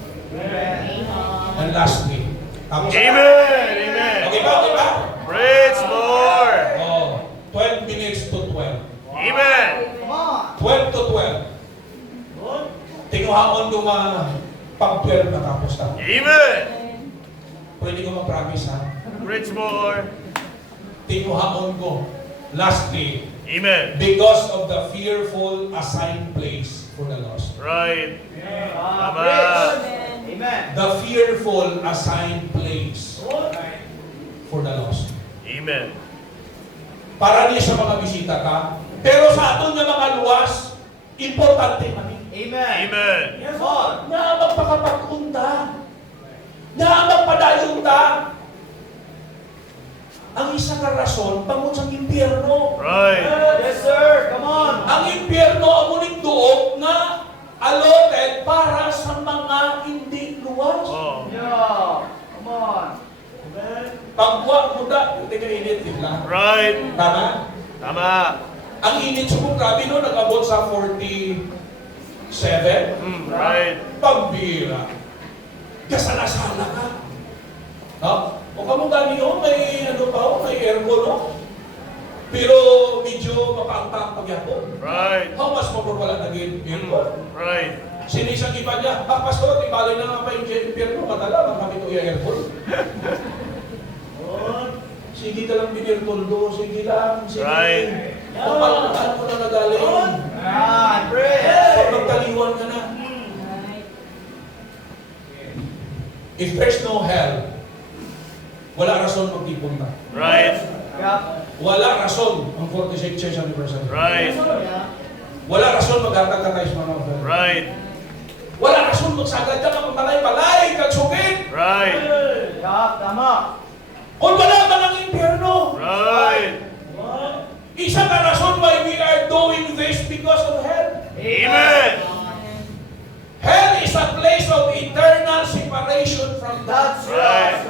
And lastly, tapos Amen. Amen. Okay ba? Praise the Lord. Oh, 12 minutes to 12. Amen. 12 to 12. Tinguhaon ko pag-12 na tapos na. Amen. Pwede ko mag-promise ha. Praise the Lord. Tinguhaon ko. Lastly, Amen. because of the fearful assigned place for the lost. Right. Tama. The fearful assigned place for the lost. Amen. Para niya sa mga bisita ka, pero sa aton nga mga luwas, importante kami. Amen. Na magpakapagkunta. Na magpadayon ta. Ang isa ka rason, pangod sa impyerno. Right. Ang impyerno ang muling duog na allotted para sa mga hindi luwas. Oh. Pagwa mo da, hindi ka init, di ba? Right. Tama? Tama. Ang init sa kong grabe no, nag-abot sa 47. Right. Pambira. Kasala-sala ka. No? O kamong gani yun, may ano pa o, may aircon no? Pero medyo mapaangpang pagyapon. Right. How much more wala naging aircon? Right. Sinisang iba niya, pastor, di balay na nga pa yung impyerno, matala, kami ito yung aircon. Sige ka lang binirtoldo, sige lang, sige. Right. Papalaan mo na nagaling. Pag magtaliwan ka na. If there's no hell, wala rason magtipon ka. Right. Wala rason ang 46 years anniversary. Right. Wala rason maghatag ka tayo sa mga offer. Right. Wala rason magsagad ka ng palay-palay, kagsugit. Right. Kung wala man ang impyerno. Right. Isa ka rason why we are doing this because of hell. Amen. Hell is a place of eternal separation from God. Right.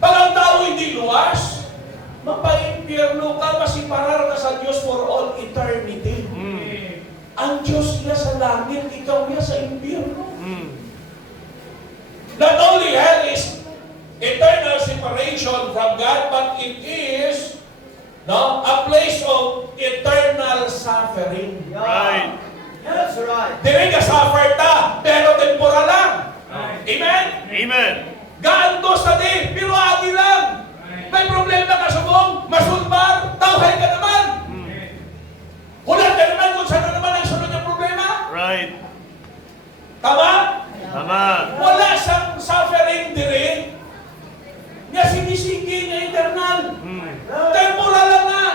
Pag ang tao hindi luwas, mapaimpyerno ka, masiparar ka sa Diyos for all eternity. Ang Diyos niya sa langit, ikaw niya sa impyerno. Not only hell is eternal separation from God, but it is a place of eternal suffering. Right. Dili ka suffer ta, pero temporal lang. Amen? Amen. Gaanto sa di, pero agi lang. May problema ka sa mong, masulbar, tawhay ka naman. Hulat ka naman kung saan naman ang sunod ng problema. Right. Tama? Tama. Wala siyang suffering diri. Nga sinisigi nga eternal. Temporal lang nga.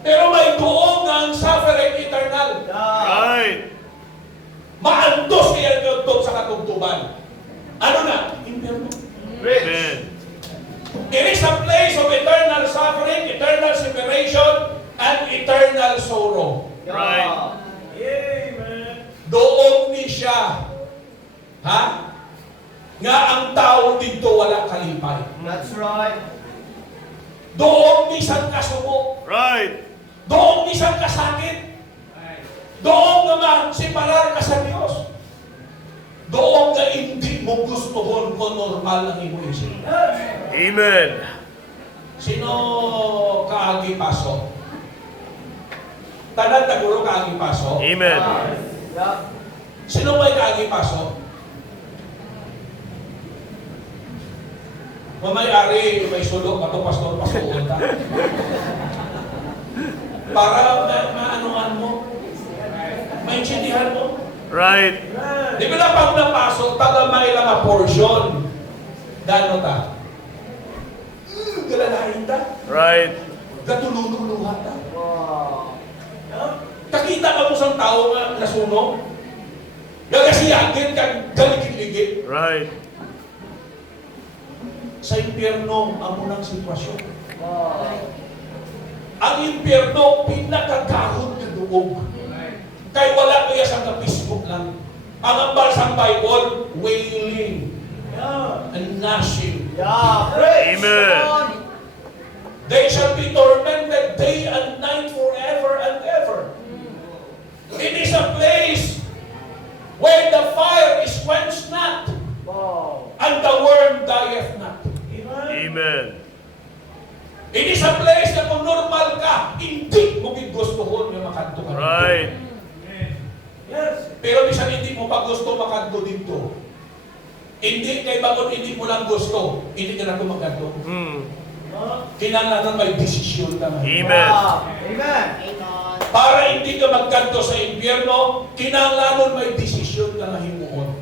Pero may tuong ang suffering eternal. Right. Maandos kaya nagtog sa katugtuban. Ano na? Impyerno. Amen. It is a place of eternal suffering, eternal separation, and eternal sorrow. Right. Doon ni siya. Ha? Nga ang tao dito wala kalipay. That's right. Doon ni siyang kasubo. Right. Doon ni siyang kasakit. Doon naman separar ka sa Diyos. Doon nga hindi mo gustuhon kung normal ang imo isip. Amen. Sino kaagi paso? Tanan na guro kaagi paso? Amen. Yeah. Sino may kaagi paso? Mamay-ari, may sulok, ato pastor, pasuon ta. Para maanuan mo, maintindihan mo. Right. Di ba na pag napasok, taga may lang a portion. Gano ta? Galalahin ta. Right. Gatululuha ta. Wow. Kakita ka mo sa tao nga nasunog. Gagasiyagin ka, galigid-ligid. Right. Sa impyerno, ang unang sitwasyon. Wow. Ang impyerno, pinakagahod na duog. Kaya wala kaya sa Facebook lang. Ang ambal sa Bible, wailing and gnashing. Yeah. Praise Amen. God. They shall be tormented day and night forever and ever. It is a place where the fire is quenched not, Wow. and the worm dieth not. Amen. It is a place na kung normal ka, hindi mo gustuhon yung makanto ka. Right. Yes. Pero bisan hindi mo pa gusto makanto dito. Hindi kay bakit hindi mo lang gusto, hindi ka na ito makanto. Kinanglan may desisyon ka. Amen. Wow. Amen. Para hindi ka magkanto sa impyerno, kinanglan may desisyon ka na himuon.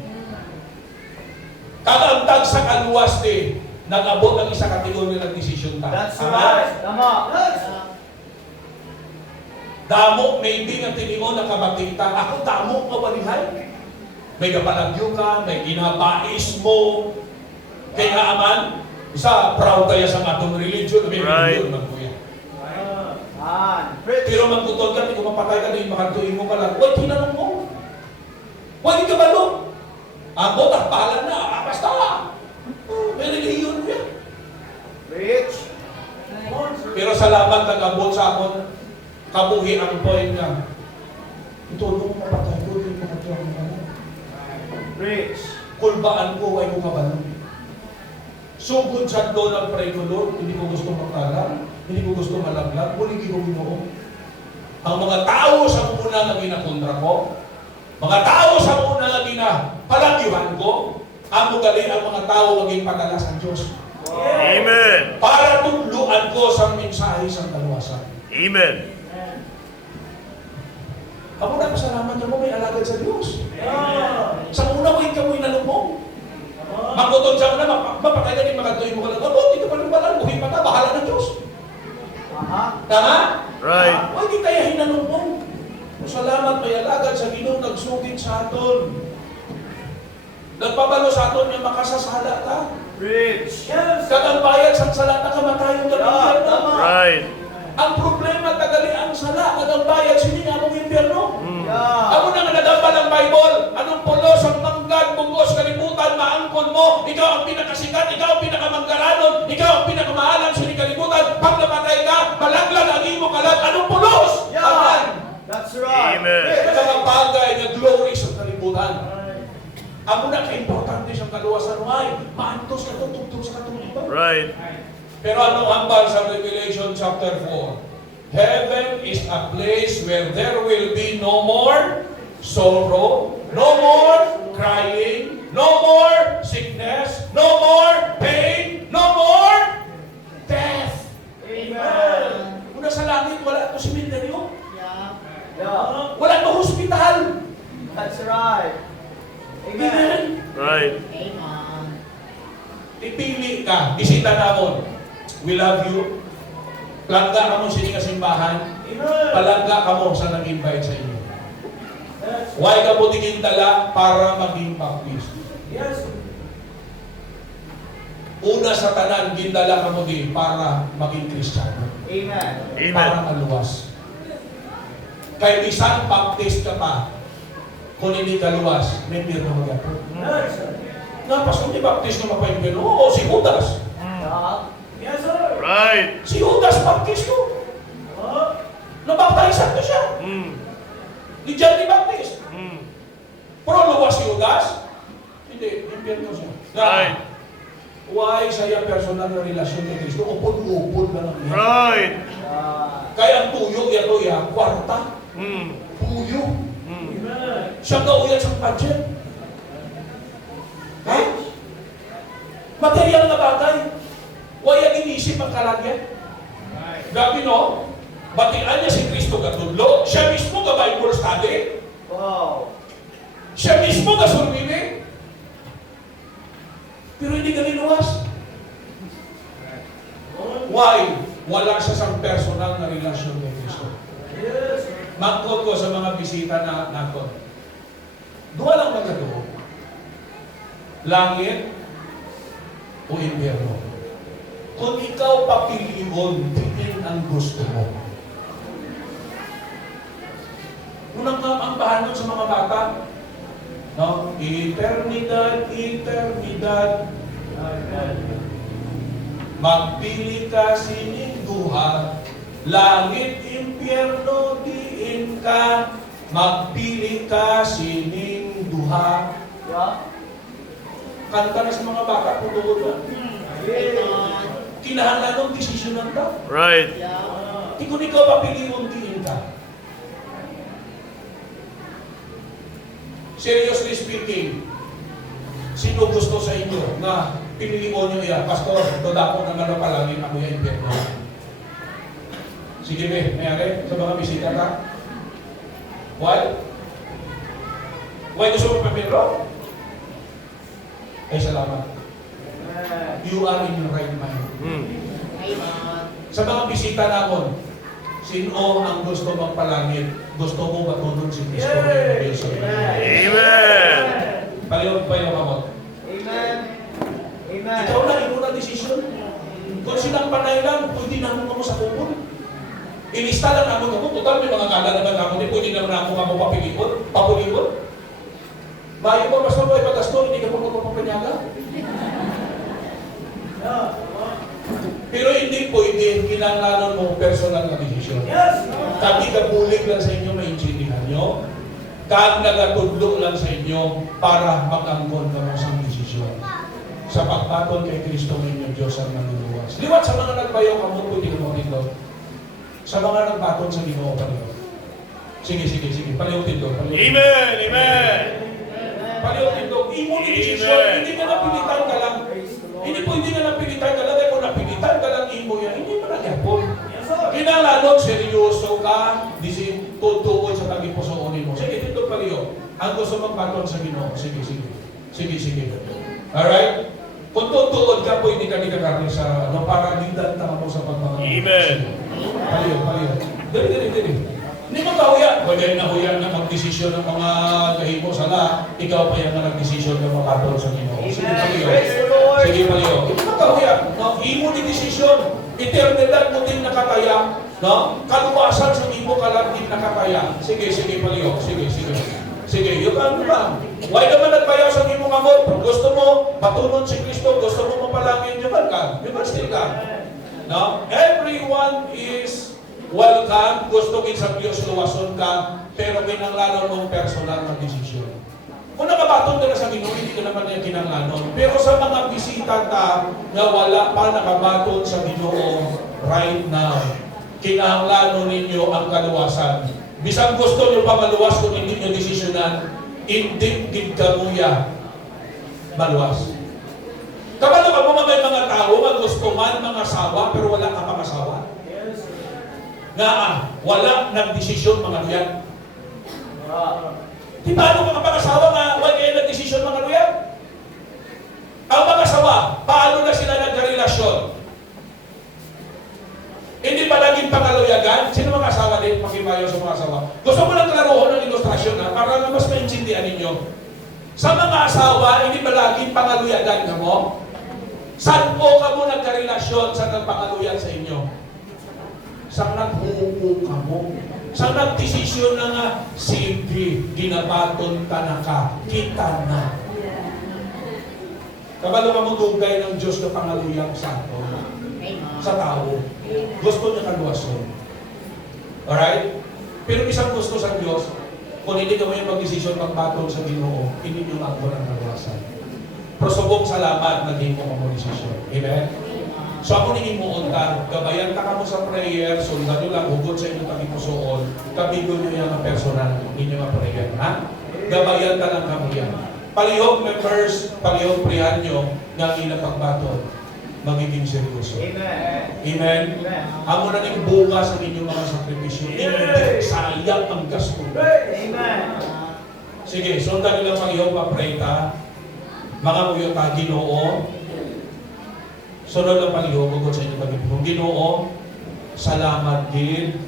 Kagantag sa kaluwas din, nag-abot ang isa kategorya ng desisyon ta. That's Tama? right. Tama. Yes. Damo, maybe nga tinigon na kabatita. Ako damo mawalihay. May kapalagyo ka, may ginabais mo. Kaya aman, isa proud tayo sa atong religion, may Right. religion magkuya. Praise. Pero magtutod ka, kung mapatay ka, di makantuin mo ka lang. Uy, tinanong mo. Huwag ka balo. Abot, bahala na. Basta. May religion yan. Rich. Pero salamat nag-abot sa akon, kabuhi ang point nga. Itulong mo mapatay ko, di ko matuwang mo. Rich. Kulbaan ko, ay ko kabalo. Sugod sa doon ang pray ko, Lord, hindi ko gusto magkalang, hindi ko gusto malaglag, muli ko Ginoo. Ang mga tao sa una na ginakontra ko, mga tao sa una na ginapalagyuhan ko, ang mugali ang mga tao maging padala sa Diyos. Amen. Para tudluan ko sa mensahe sa kaluwasan. Amen. Ako na pasalamat mo may alagad sa Diyos. Sa una ko ikaw ay nalumong. Magutod sa una, mapatay na din makatuloy mo ka lang. Abo, dito pa rin ba lang, buhay pa ta, bahala ng Diyos. Tama? Right. Huwag di kaya hinanumong. Salamat may alagad sa Ginoo nagsugit sa aton. Nagpabalo sa aton yung makasasala ta. Rich. Kagang bayad sa salata kamatayon ka Yeah, tama. Right. Ang problema tagali ang sala, kagang bayad sini nga mong impyerno. Yeah. Ako na nga nadamba ng Bible, anong pulos ang manggad, bugos, kalibutan, maangkon mo, ikaw ang pinakasikat, ikaw ang pinakamanggaranon, ikaw ang pinakamaalam sa kalibutan, pag napatay ka, malaglag ang imo kalat, anong pulos? Yeah. Amen. That's right. Amen. Ito mga bagay na glory sa kalibutan. Ang una ka-importante sa kaluwasan, why? Maantos ka tutugtog sa katulungan. Right. Pero anong hambal sa Revelation chapter 4? Heaven is a place where there will be no more sorrow, no more crying, no more sickness, no more pain, no more death. Amen. Una sa langit, wala ito simenteryo. Yeah. Wala ito hospital. That's right. Amen. Amen. Right. Ipili ka, bisita namon. We love you. Langga ka mo sini kasimbahan. Palangga ka mo sa nag-invite sa inyo. Huwag ka mo tingin dala para maging baptist. Yes. Una sa tanan, gindala ka mo din para maging Kristiyano. Amen. Amen. Para maluwas. Kaya bisan baptist ka pa, kung hindi ka luwas, may pirno magyapon. Yes, sir. Nga, pastor, di baptist na mapaimpirno? Oo, si Judas. Yeah. Yes, sir. Right. Si Judas, baptist ko. Nabaptisan ko siya. Ni John the Baptist. Pero luwas si Judas? Hindi, impirno siya. Right. Why saya personal na relasyon ni Kristo? Upod-upod na lang yan. Right. Kaya ang tuyo, yan o yan, kwarta. Tuyo. Siya kauyan sa budget. Ha? Material na bagay. Why ang inisip ang kalagyan? Grabe no? Batian niya si Kristo katudlo. Siya mismo ka Bible study. Wow. Siya mismo ka surviving. Pero hindi ka niluwas. Why? Wala siya sa personal na relasyon kay Kristo. Yes. Mangkot ko sa mga bisita na nato. Dua lang magagawa. Langit o impyerno. Kung ikaw papiliin, tingin ang gusto mo. Unang ang sa mga bata, no? Eternidad, eternidad. Magpili ka sining duha, langit, impyerno, diin ka. Magpili ka sining duha. Yeah. Kanta na sa mga bata, putuod na. Kinahanglan ng desisyonan ka. Right. Kung ikaw papiliin, diin ka. Seriously speaking, sino gusto sa inyo na piniliin nyo yan? Pastor, dodako na nga palagi ako yung impyerno. Sige be, mayari, sa mga bisita ka. Why? Why gusto mo papiro? Ay, salamat. You are in your right mind. Sa mga bisita namon, sino ang gusto magpalangit? Gusto mo matunod si Kristo ng Diyos sa inyo? Amen. Palihog pa yung kamot. Amen. Amen. Ikaw na, ikaw na desisyon. Kung silang panay lang, pwede na mo sa kupon. Ilista lang naman ako. Total, may mga kala naman ako. Pwede naman ako nga mo papuliwon. Bayo mo, basta mo ipatas ko, hindi ka po magpapanyaga. Pero hindi pwede, kinanglanon mo personal na desisyon. Yes. Kami kabulig lang sa inyo, maintindihan nyo. Kag nagatudlo lang sa inyo para mag-angkon ka mo sa desisyon. Sa pagbaton kay Kristo ninyo, Diyos ang manluluwas. Liwat sa mga nagbayaw ka mo, pwede ka mo dito. Sa mga nagbaton sa Ginoo, paliw. Sige. Paliutin do. Amen. Amen. Paliutin do. Imo ni desisyon, hindi ka napilitan ka lang. Hindi po hindi ka napilitan ka lang. Dahil kung napilitan ka lang, imo yan, hindi mo nagyapon. Kinalanon, seryoso ka, tutuon sa pag-ipusuunin mo. Sige, dito paliyo. Ang gusto magbaton sa Ginoo. Sige. Alright? Kung tutuon ka po, hindi ka nikakarni sa para lindan ka mo sa pagmamahal. Amen. Paliyo. Dali. Hindi mo kahuya. Pwede na huyan na mag-desisyon ng mga kahimo sana. Ikaw pa yan na nag-desisyon ng makatol sa Ginoo. Sige, paliyo. Praise the Lord. Sige, paliyo. Hindi mo kahuya. No? Imo ni desisyon. Eternidad mo din nakakaya. No? Kaluwasan sa imo ka lang din nakakaya. Sige, paliyo. Sige, yung ano ba? Why naman nagbayaw sa imo kamot? Kung gusto mo, patunod si Kristo, gusto mo mapalangin, you can still come. No? Everyone is welcome. Gusto kin sa Diyos luwason ka, pero kinanglanon mong personal na desisyon. Kung nakabaton ka na sa Ginoo, hindi ka naman yung kinanglanon. Pero sa mga bisita ka na wala pa nakabaton sa Ginoo right now, kinanglanon ninyo ang kaluwasan. Bisang gusto nyo pa maluwas kung hindi nyo desisyonan, hindi kamuya maluwas. Kapag naman mo may mga tao, gusto man mga asawa, pero wala ka pang asawa. Wala nagdesisyon mga luyan. Di paano ka pang-asawa nga, wala kayo nagdesisyon mga luyan? Ang mga asawa, paano na sila nagkarelasyon? Hindi ba naging pangaluyagan? Sino mga asawa din pakibayo sa mga asawa? Gusto mo lang klarohon ng ilustrasyon para na mas maintindihan ninyo. Sa mga asawa, hindi ba laging pangaluyagan ka mo? Saan po ka mo nagkarelasyon sa nagpangaluyan sa inyo? Sa naghuupo ka mo? Sa nagdesisyon na nga, sige, ginabaton ta na ka, kita na. Kabalo ka magugay ng Diyos na pangaluyang sa ato, sa tao. Gusto niya kaluwason. Alright? Pero isang gusto sa Diyos, kung hindi ka may mag-desisyon magbaton sa Ginoo, hindi niyo ako ng kaluwasan. Pero subong salamat na di mo ang desisyon. Amen? So ako naging muunta, gabayan ta ka mo sa prayer, sundan nyo lang, hugot sa inyong tagipusoon, kabigo nyo yung mga personal, hindi nyo prayer, ha? Gabayan ta lang kamo yan. Palihog members, palihog prihan nyo, nga ilang pagbaton, magiging seryoso. Amen. Amen? Amen. Amo na ning bunga sa inyong mga sakripisyo, hindi sayang ang gasto. Amen. Sige, sundan nyo lang palihog, pa-pray ta, mga muyo ta, Ginoo, sunod lang palihog, hugot sa inyong tagipusoon, Ginoo, salamat din,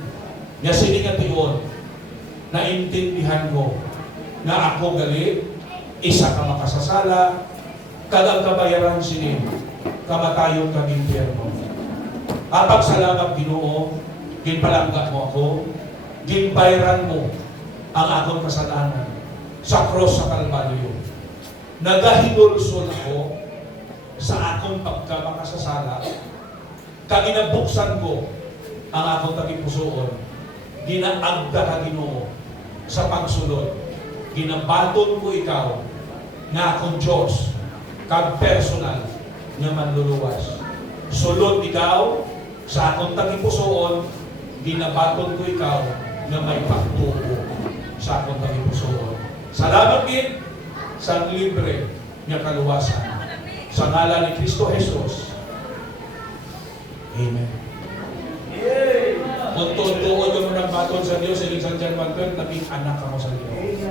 nga siningatiyon, naintindihan ko, na ako galit, isa ka makasasala, kadang kabayaran sinin, kamatayon ka impyerno. Apag salamat Ginoo, ginpalangga mo ako, ginbayran mo ang akong kasalanan sa cross sa Kalbaryo. Nagahidulsol ako sa akong pagkamakasasala, kaginabuksan ko ang akong tagipusoon, ginaagda ka Ginoo sa pagsulod, ginabaton ko ikaw nga akong Diyos, kag personal nga manluluwas. Sulod ikaw sa akong tagipusoon, ginabaton ko ikaw nga may pagtubo sa akong tagipusoon. Salamat din sa libre nga kaluwasan. Sa ngalan ni Kristo Jesus. Amen. Kung tuon mo ng baton sa Diyos, ilig sa John 1:12, naging anak ka mo sa Diyos.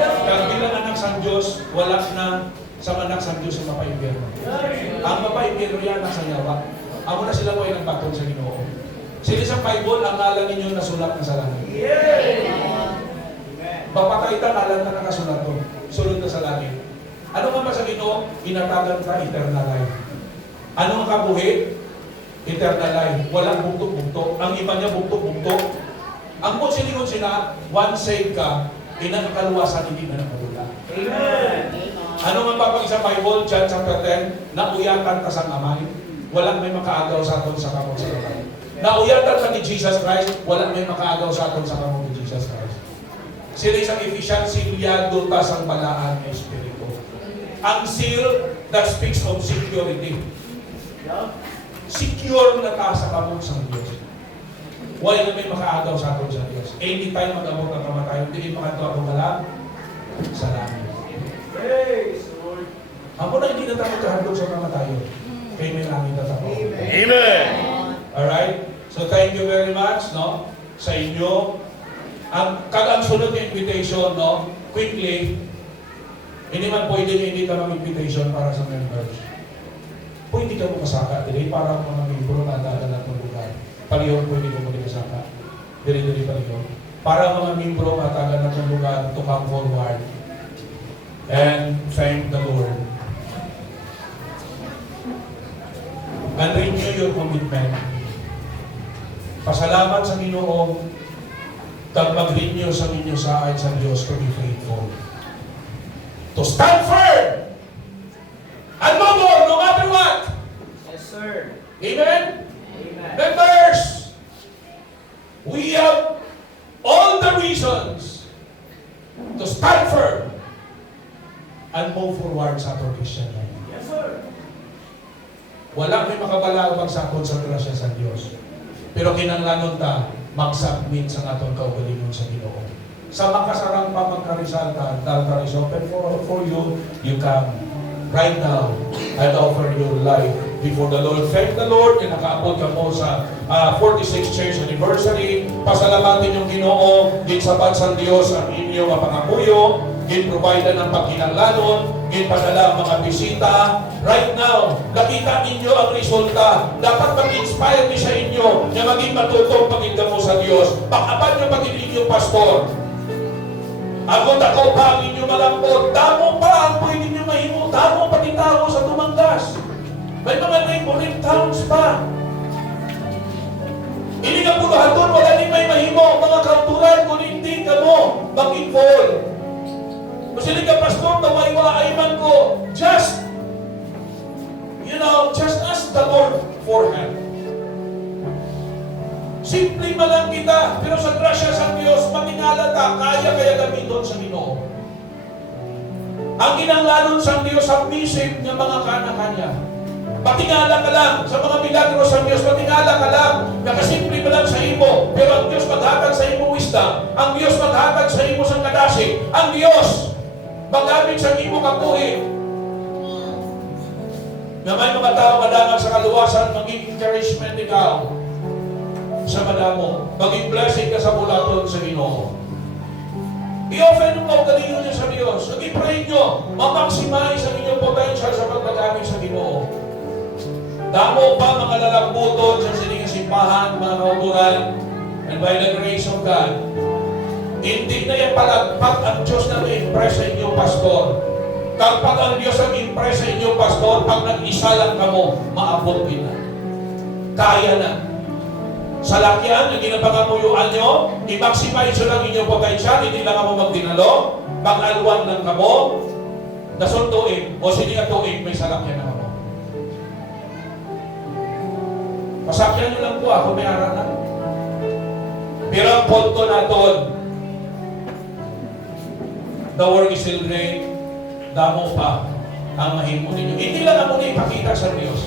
Kaya bilang anak sa Diyos, wala na sa anak sa Diyos ang mapaimpyerno. Ang mapaimpyerno yan nasa yawa. Amo na sila ko ay nagbaton sa Ginoo. Sila sa Bible, ang ngalan ninyo nasulat na sa langit. Bapakita ngalan na nakasulat doon. Sulod na sa langit. Ano nga ba sa Ginoo? Inatagan ka eternal life. Ano ang kabuhi? Eternal life. Walang bugtok-bugtok. Ang iba niya bugtok-bugtok. Ang kung silingon sila, once saved ka, inakakaluwasan, hindi na nakadula. Amen. Ano nga papag sa Bible, John chapter 10, nauyatan ka sa amay, walang may makaagaw sa aton sa kamot sa kamay. Nauyatan ka ni Jesus Christ, walang may makaagaw sa aton sa kamot ni Jesus Christ. Sila isang Ephesians, silyado ta sang balaan ng Espiritu. Ang seal that speaks of security. Secure na ta sa kamot sa Diyos. Why na may makaagaw sa aton sa Diyos? Anytime mag-abot ang kamatayon, hindi makagawa ang malam sa langit. Praise the Lord. Ako na hindi na tayo kahandog sa kamatayon. Kaya may langit na tayo. Amen. Alright? So thank you very much, no? Sa inyo. Ang sunod na invitation, no? Quickly, hindi man pwede hindi ka mag-invitation para sa members. Pwede ka mo kasaka, dili para mga membro na dadala ng lugar. Palihog pwede ka mo kasaka. Dili palihog. Para mga membro matagalan ng lugar to come forward and thank the Lord. And renew your commitment. Pasalamat sa Ginoo kag mag-renew sa inyo sa Diyos to be faithful. To stand firm and no more, no matter what. Yes, sir. Amen? Amen. Members, we have all the reasons to stand firm and move forward sa ating Christian life. Yes, sir. Wala may makabala pagsakot sa grasya sa Diyos. Pero kinanglanon ta, mag-submit sa atong kaugalingon sa Ginoo. Sa makasarang pa magkarisalta, the altar is open for you. You come right now and offer your life before the Lord. Thank the Lord na nakaabot ka mo sa 46th Church Anniversary. Pasalamatin yung Ginoo, ginsabat sa Diyos ang inyo mapangapuyo, gin-provide ng pagkinanglanon, gin-padala ang mga bisita. Right now, nakita ninyo ang resulta. Dapat mag-inspire ni sa inyo na maging matutong pagigamo sa Diyos. Pag-apan nyo pagiging inyong pastor. Ako tako pa ang inyo malambot. Damo pa ang pwede nyo mahimo. Damo pati tao sa tumanggas. May mga neighboring towns pa. Ini nga puluhan doon, wala din may mahimo. Mga mag-involve. Kung sila ka, Pastor, nawaiwaay man ko, just ask the Lord for help. Simple man lang kita, pero sa grasya sa Diyos, matingala ta, kaya gamiton sa Ginoo. Ang ginanglanon sa Diyos ang misip ng mga kanak-kanya. Patingala ka lang sa mga milagro sa Diyos, patingala ka lang, nakasimple mo lang sa imo, pero ang Diyos maghatag sa imo wisdom, ang Diyos maghatag sa imo sang kadasig, ang Diyos magamit sa imo kabuhi. Na may mga tao madangang sa kaluwasan, maging encouragement ikaw sa madamo, maging blessing ka sa bulaton sa Ginoo. I-offer nyo ang galingon nyo sa Diyos. I-pray nyo, ma-maximize ang inyong potential sa pagpagamit sa Ginoo. Damo pa mga lalambuton sa siningang simbahan, mga kauturan, and by the grace of God, hindi na yung palagpat ang Diyos na i-impress sa inyo, Pastor. Kapag ang Diyos ang impress sa inyo, Pastor, pag nag-isa lang kamo, maabot din na. Kaya na. Sa lakyan, yung ginapangamuyuan nyo, i-maximize nyo lang inyong potential, hindi lang kamo magdinalo, pag-alwan lang kamo, nasuntuin, o sinigatuin, may salakyan na kamo. Pasakyan nyo lang po ako, may aralan. Pero ang punto natin, the work is still great, damo pa ang mahimo ninyo. Hindi lang ako na ipakita sa Diyos.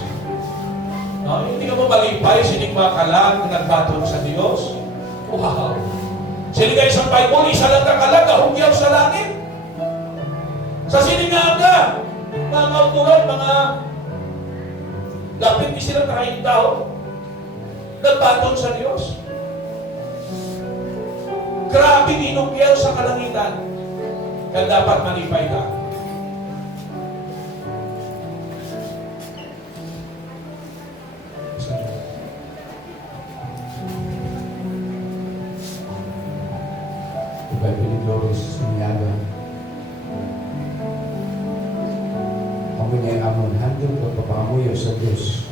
No? Hindi ka mo malipay, sinigma ka lang, nagbaton sa Diyos. Wow! Sinigay sa Bible, isa lang kakalag, kahugyaw sa langit. Sa siningaga, mga kauturan, mga lapit ni sila kahit tao, nagbaton sa Diyos. Grabe inugyaw sa kalangitan. Kaya dapat malipay ka. Iba'y pinigloris sinyaga. Kami niya amon handong pagpapangamuyo sa Diyos.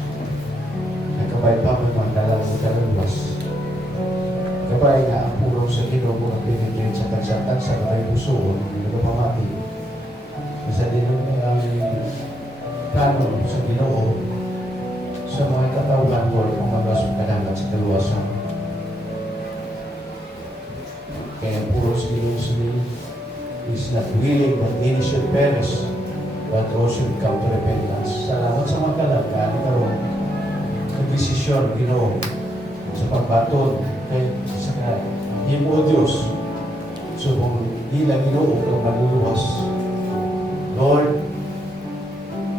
Nagkabay pa may mandala sa kalabas. Kabay nga ang puro sa Ginoo ang pinigyan sa tagsatan sa karay puso ng nagpamati. Isa din ang plano sa Ginoo sa mga katawhan ko ang magasong kadagat sa kaluwasan. Kaya puro sa Ginoo is not willing but initial perish but also come to repentance. Salamat sa mga kalagkan karon sa desisyon Ginoo sa pagbaton kay sa Imo Diyos. So kung di lang Ginoo ang maluluwas, Lord,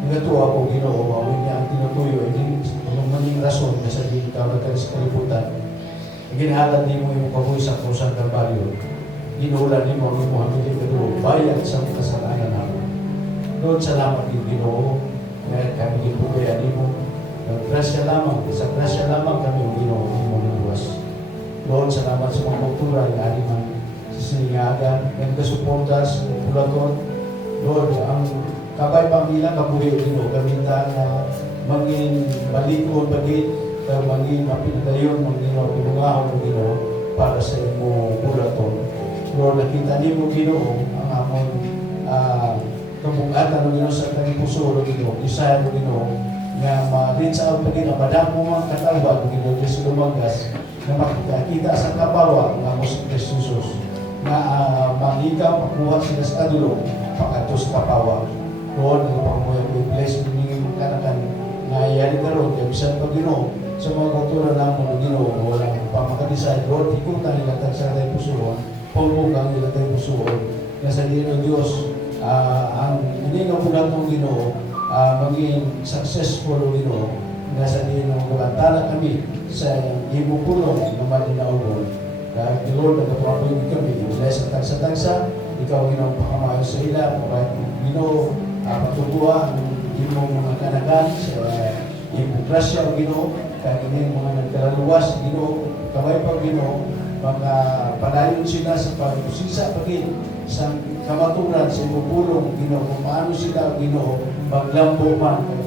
nagatuwa ako Ginoo, amin niya ang tinutuyo, hindi ang maning rason na sa di ka sa kalibutan. Ginahalan din mo yung kabuhi sa krusang Kalbaryo. Ginuulan din mo ang imo ang hindi kadulo, bayad sa kasalanan namin. Lord, salamat din Ginoo, kaya kami gipugayan din mo. Grasya lamang, sa grasya lamang kami ang Ginoo, imo naluwas. Lord, salamat sa mga kultura ng aliman sa siningagan, ang kasuporta sa pulaton. Lord, ang kabay pang ilang kabuhi Ginoo, kaminta na maging balikon, maging mapinadayon, maging mapinungahon mo Ginoo para sa imo pulaton. Lord, nakita niyo mo Ginoo ang amon kabungatan mo Ginoo sa kanyang puso Ginoo, isa mo Ginoo nga ma-reach out mo Ginoo, madamo mga katawag Ginoo, Diyos lumagas na makikita sa kabawa nga mo sa Jesus na mangikaw, makuha sila sa kadulo, pakatos kapawa. Lord, nagpamuhay ko i-bless mo yung kanakan na iyali ka ron, kaya bisan pa Ginoo sa mga kultura naman Ginoo, walang pamakadisay. Lord, ikutan nila sa tayo pusuon, pagbugang nila tayo pusuon, na sa Ginoo Diyos, ang hindi nga mula itong Ginoo, maging successful Ginoo, na sa Ginoo, magantala kami sa imo pulong na malinaugon. Dahil Lord, nagpapabuhin kami, bless ang tagsa-tagsa, ikaw Ginoo pakamayo sa ila, Ginoo, patubuha ang imong mga kanagan sa imong grasya Ginoo, kaya inyong mga nagkalaluwas Ginoo, kamay pa Ginoo, padayon sila sa pagsusisa pagin sa kamaturan sa imong pulong Ginoo, kung paano sila Ginoo maglambo man o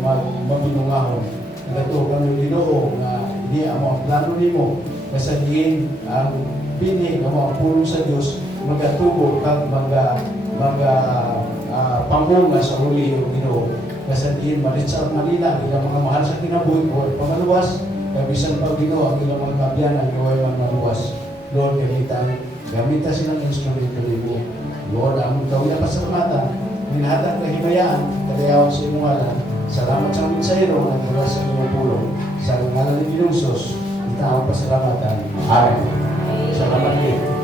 mabinungahon. Nagato kami Ginoo nga hindi amo ang plano nimo kasabihin ang pini nga mga pulong sa Dios magatubo kag pangunga sa uli yung Ginoo. Kasi diin malit sa Manila, ilang mga mahal sa kinabuhi o pamaluwas, kabisan pa Ginoo ang ilang mga kabyanan ng huwag maluwas. Lord, gamita silang instrumento ni mo. Lord, ang gawin na pasalamatan, minahatag na himayaan, kadayawan sa iyong ngalan. Salamat sa amin sa iyo, at wala sa iyong pulong. Sa ngalan ni Ginoo Jesus, itaang pasalamatan. Amen. Salamat din.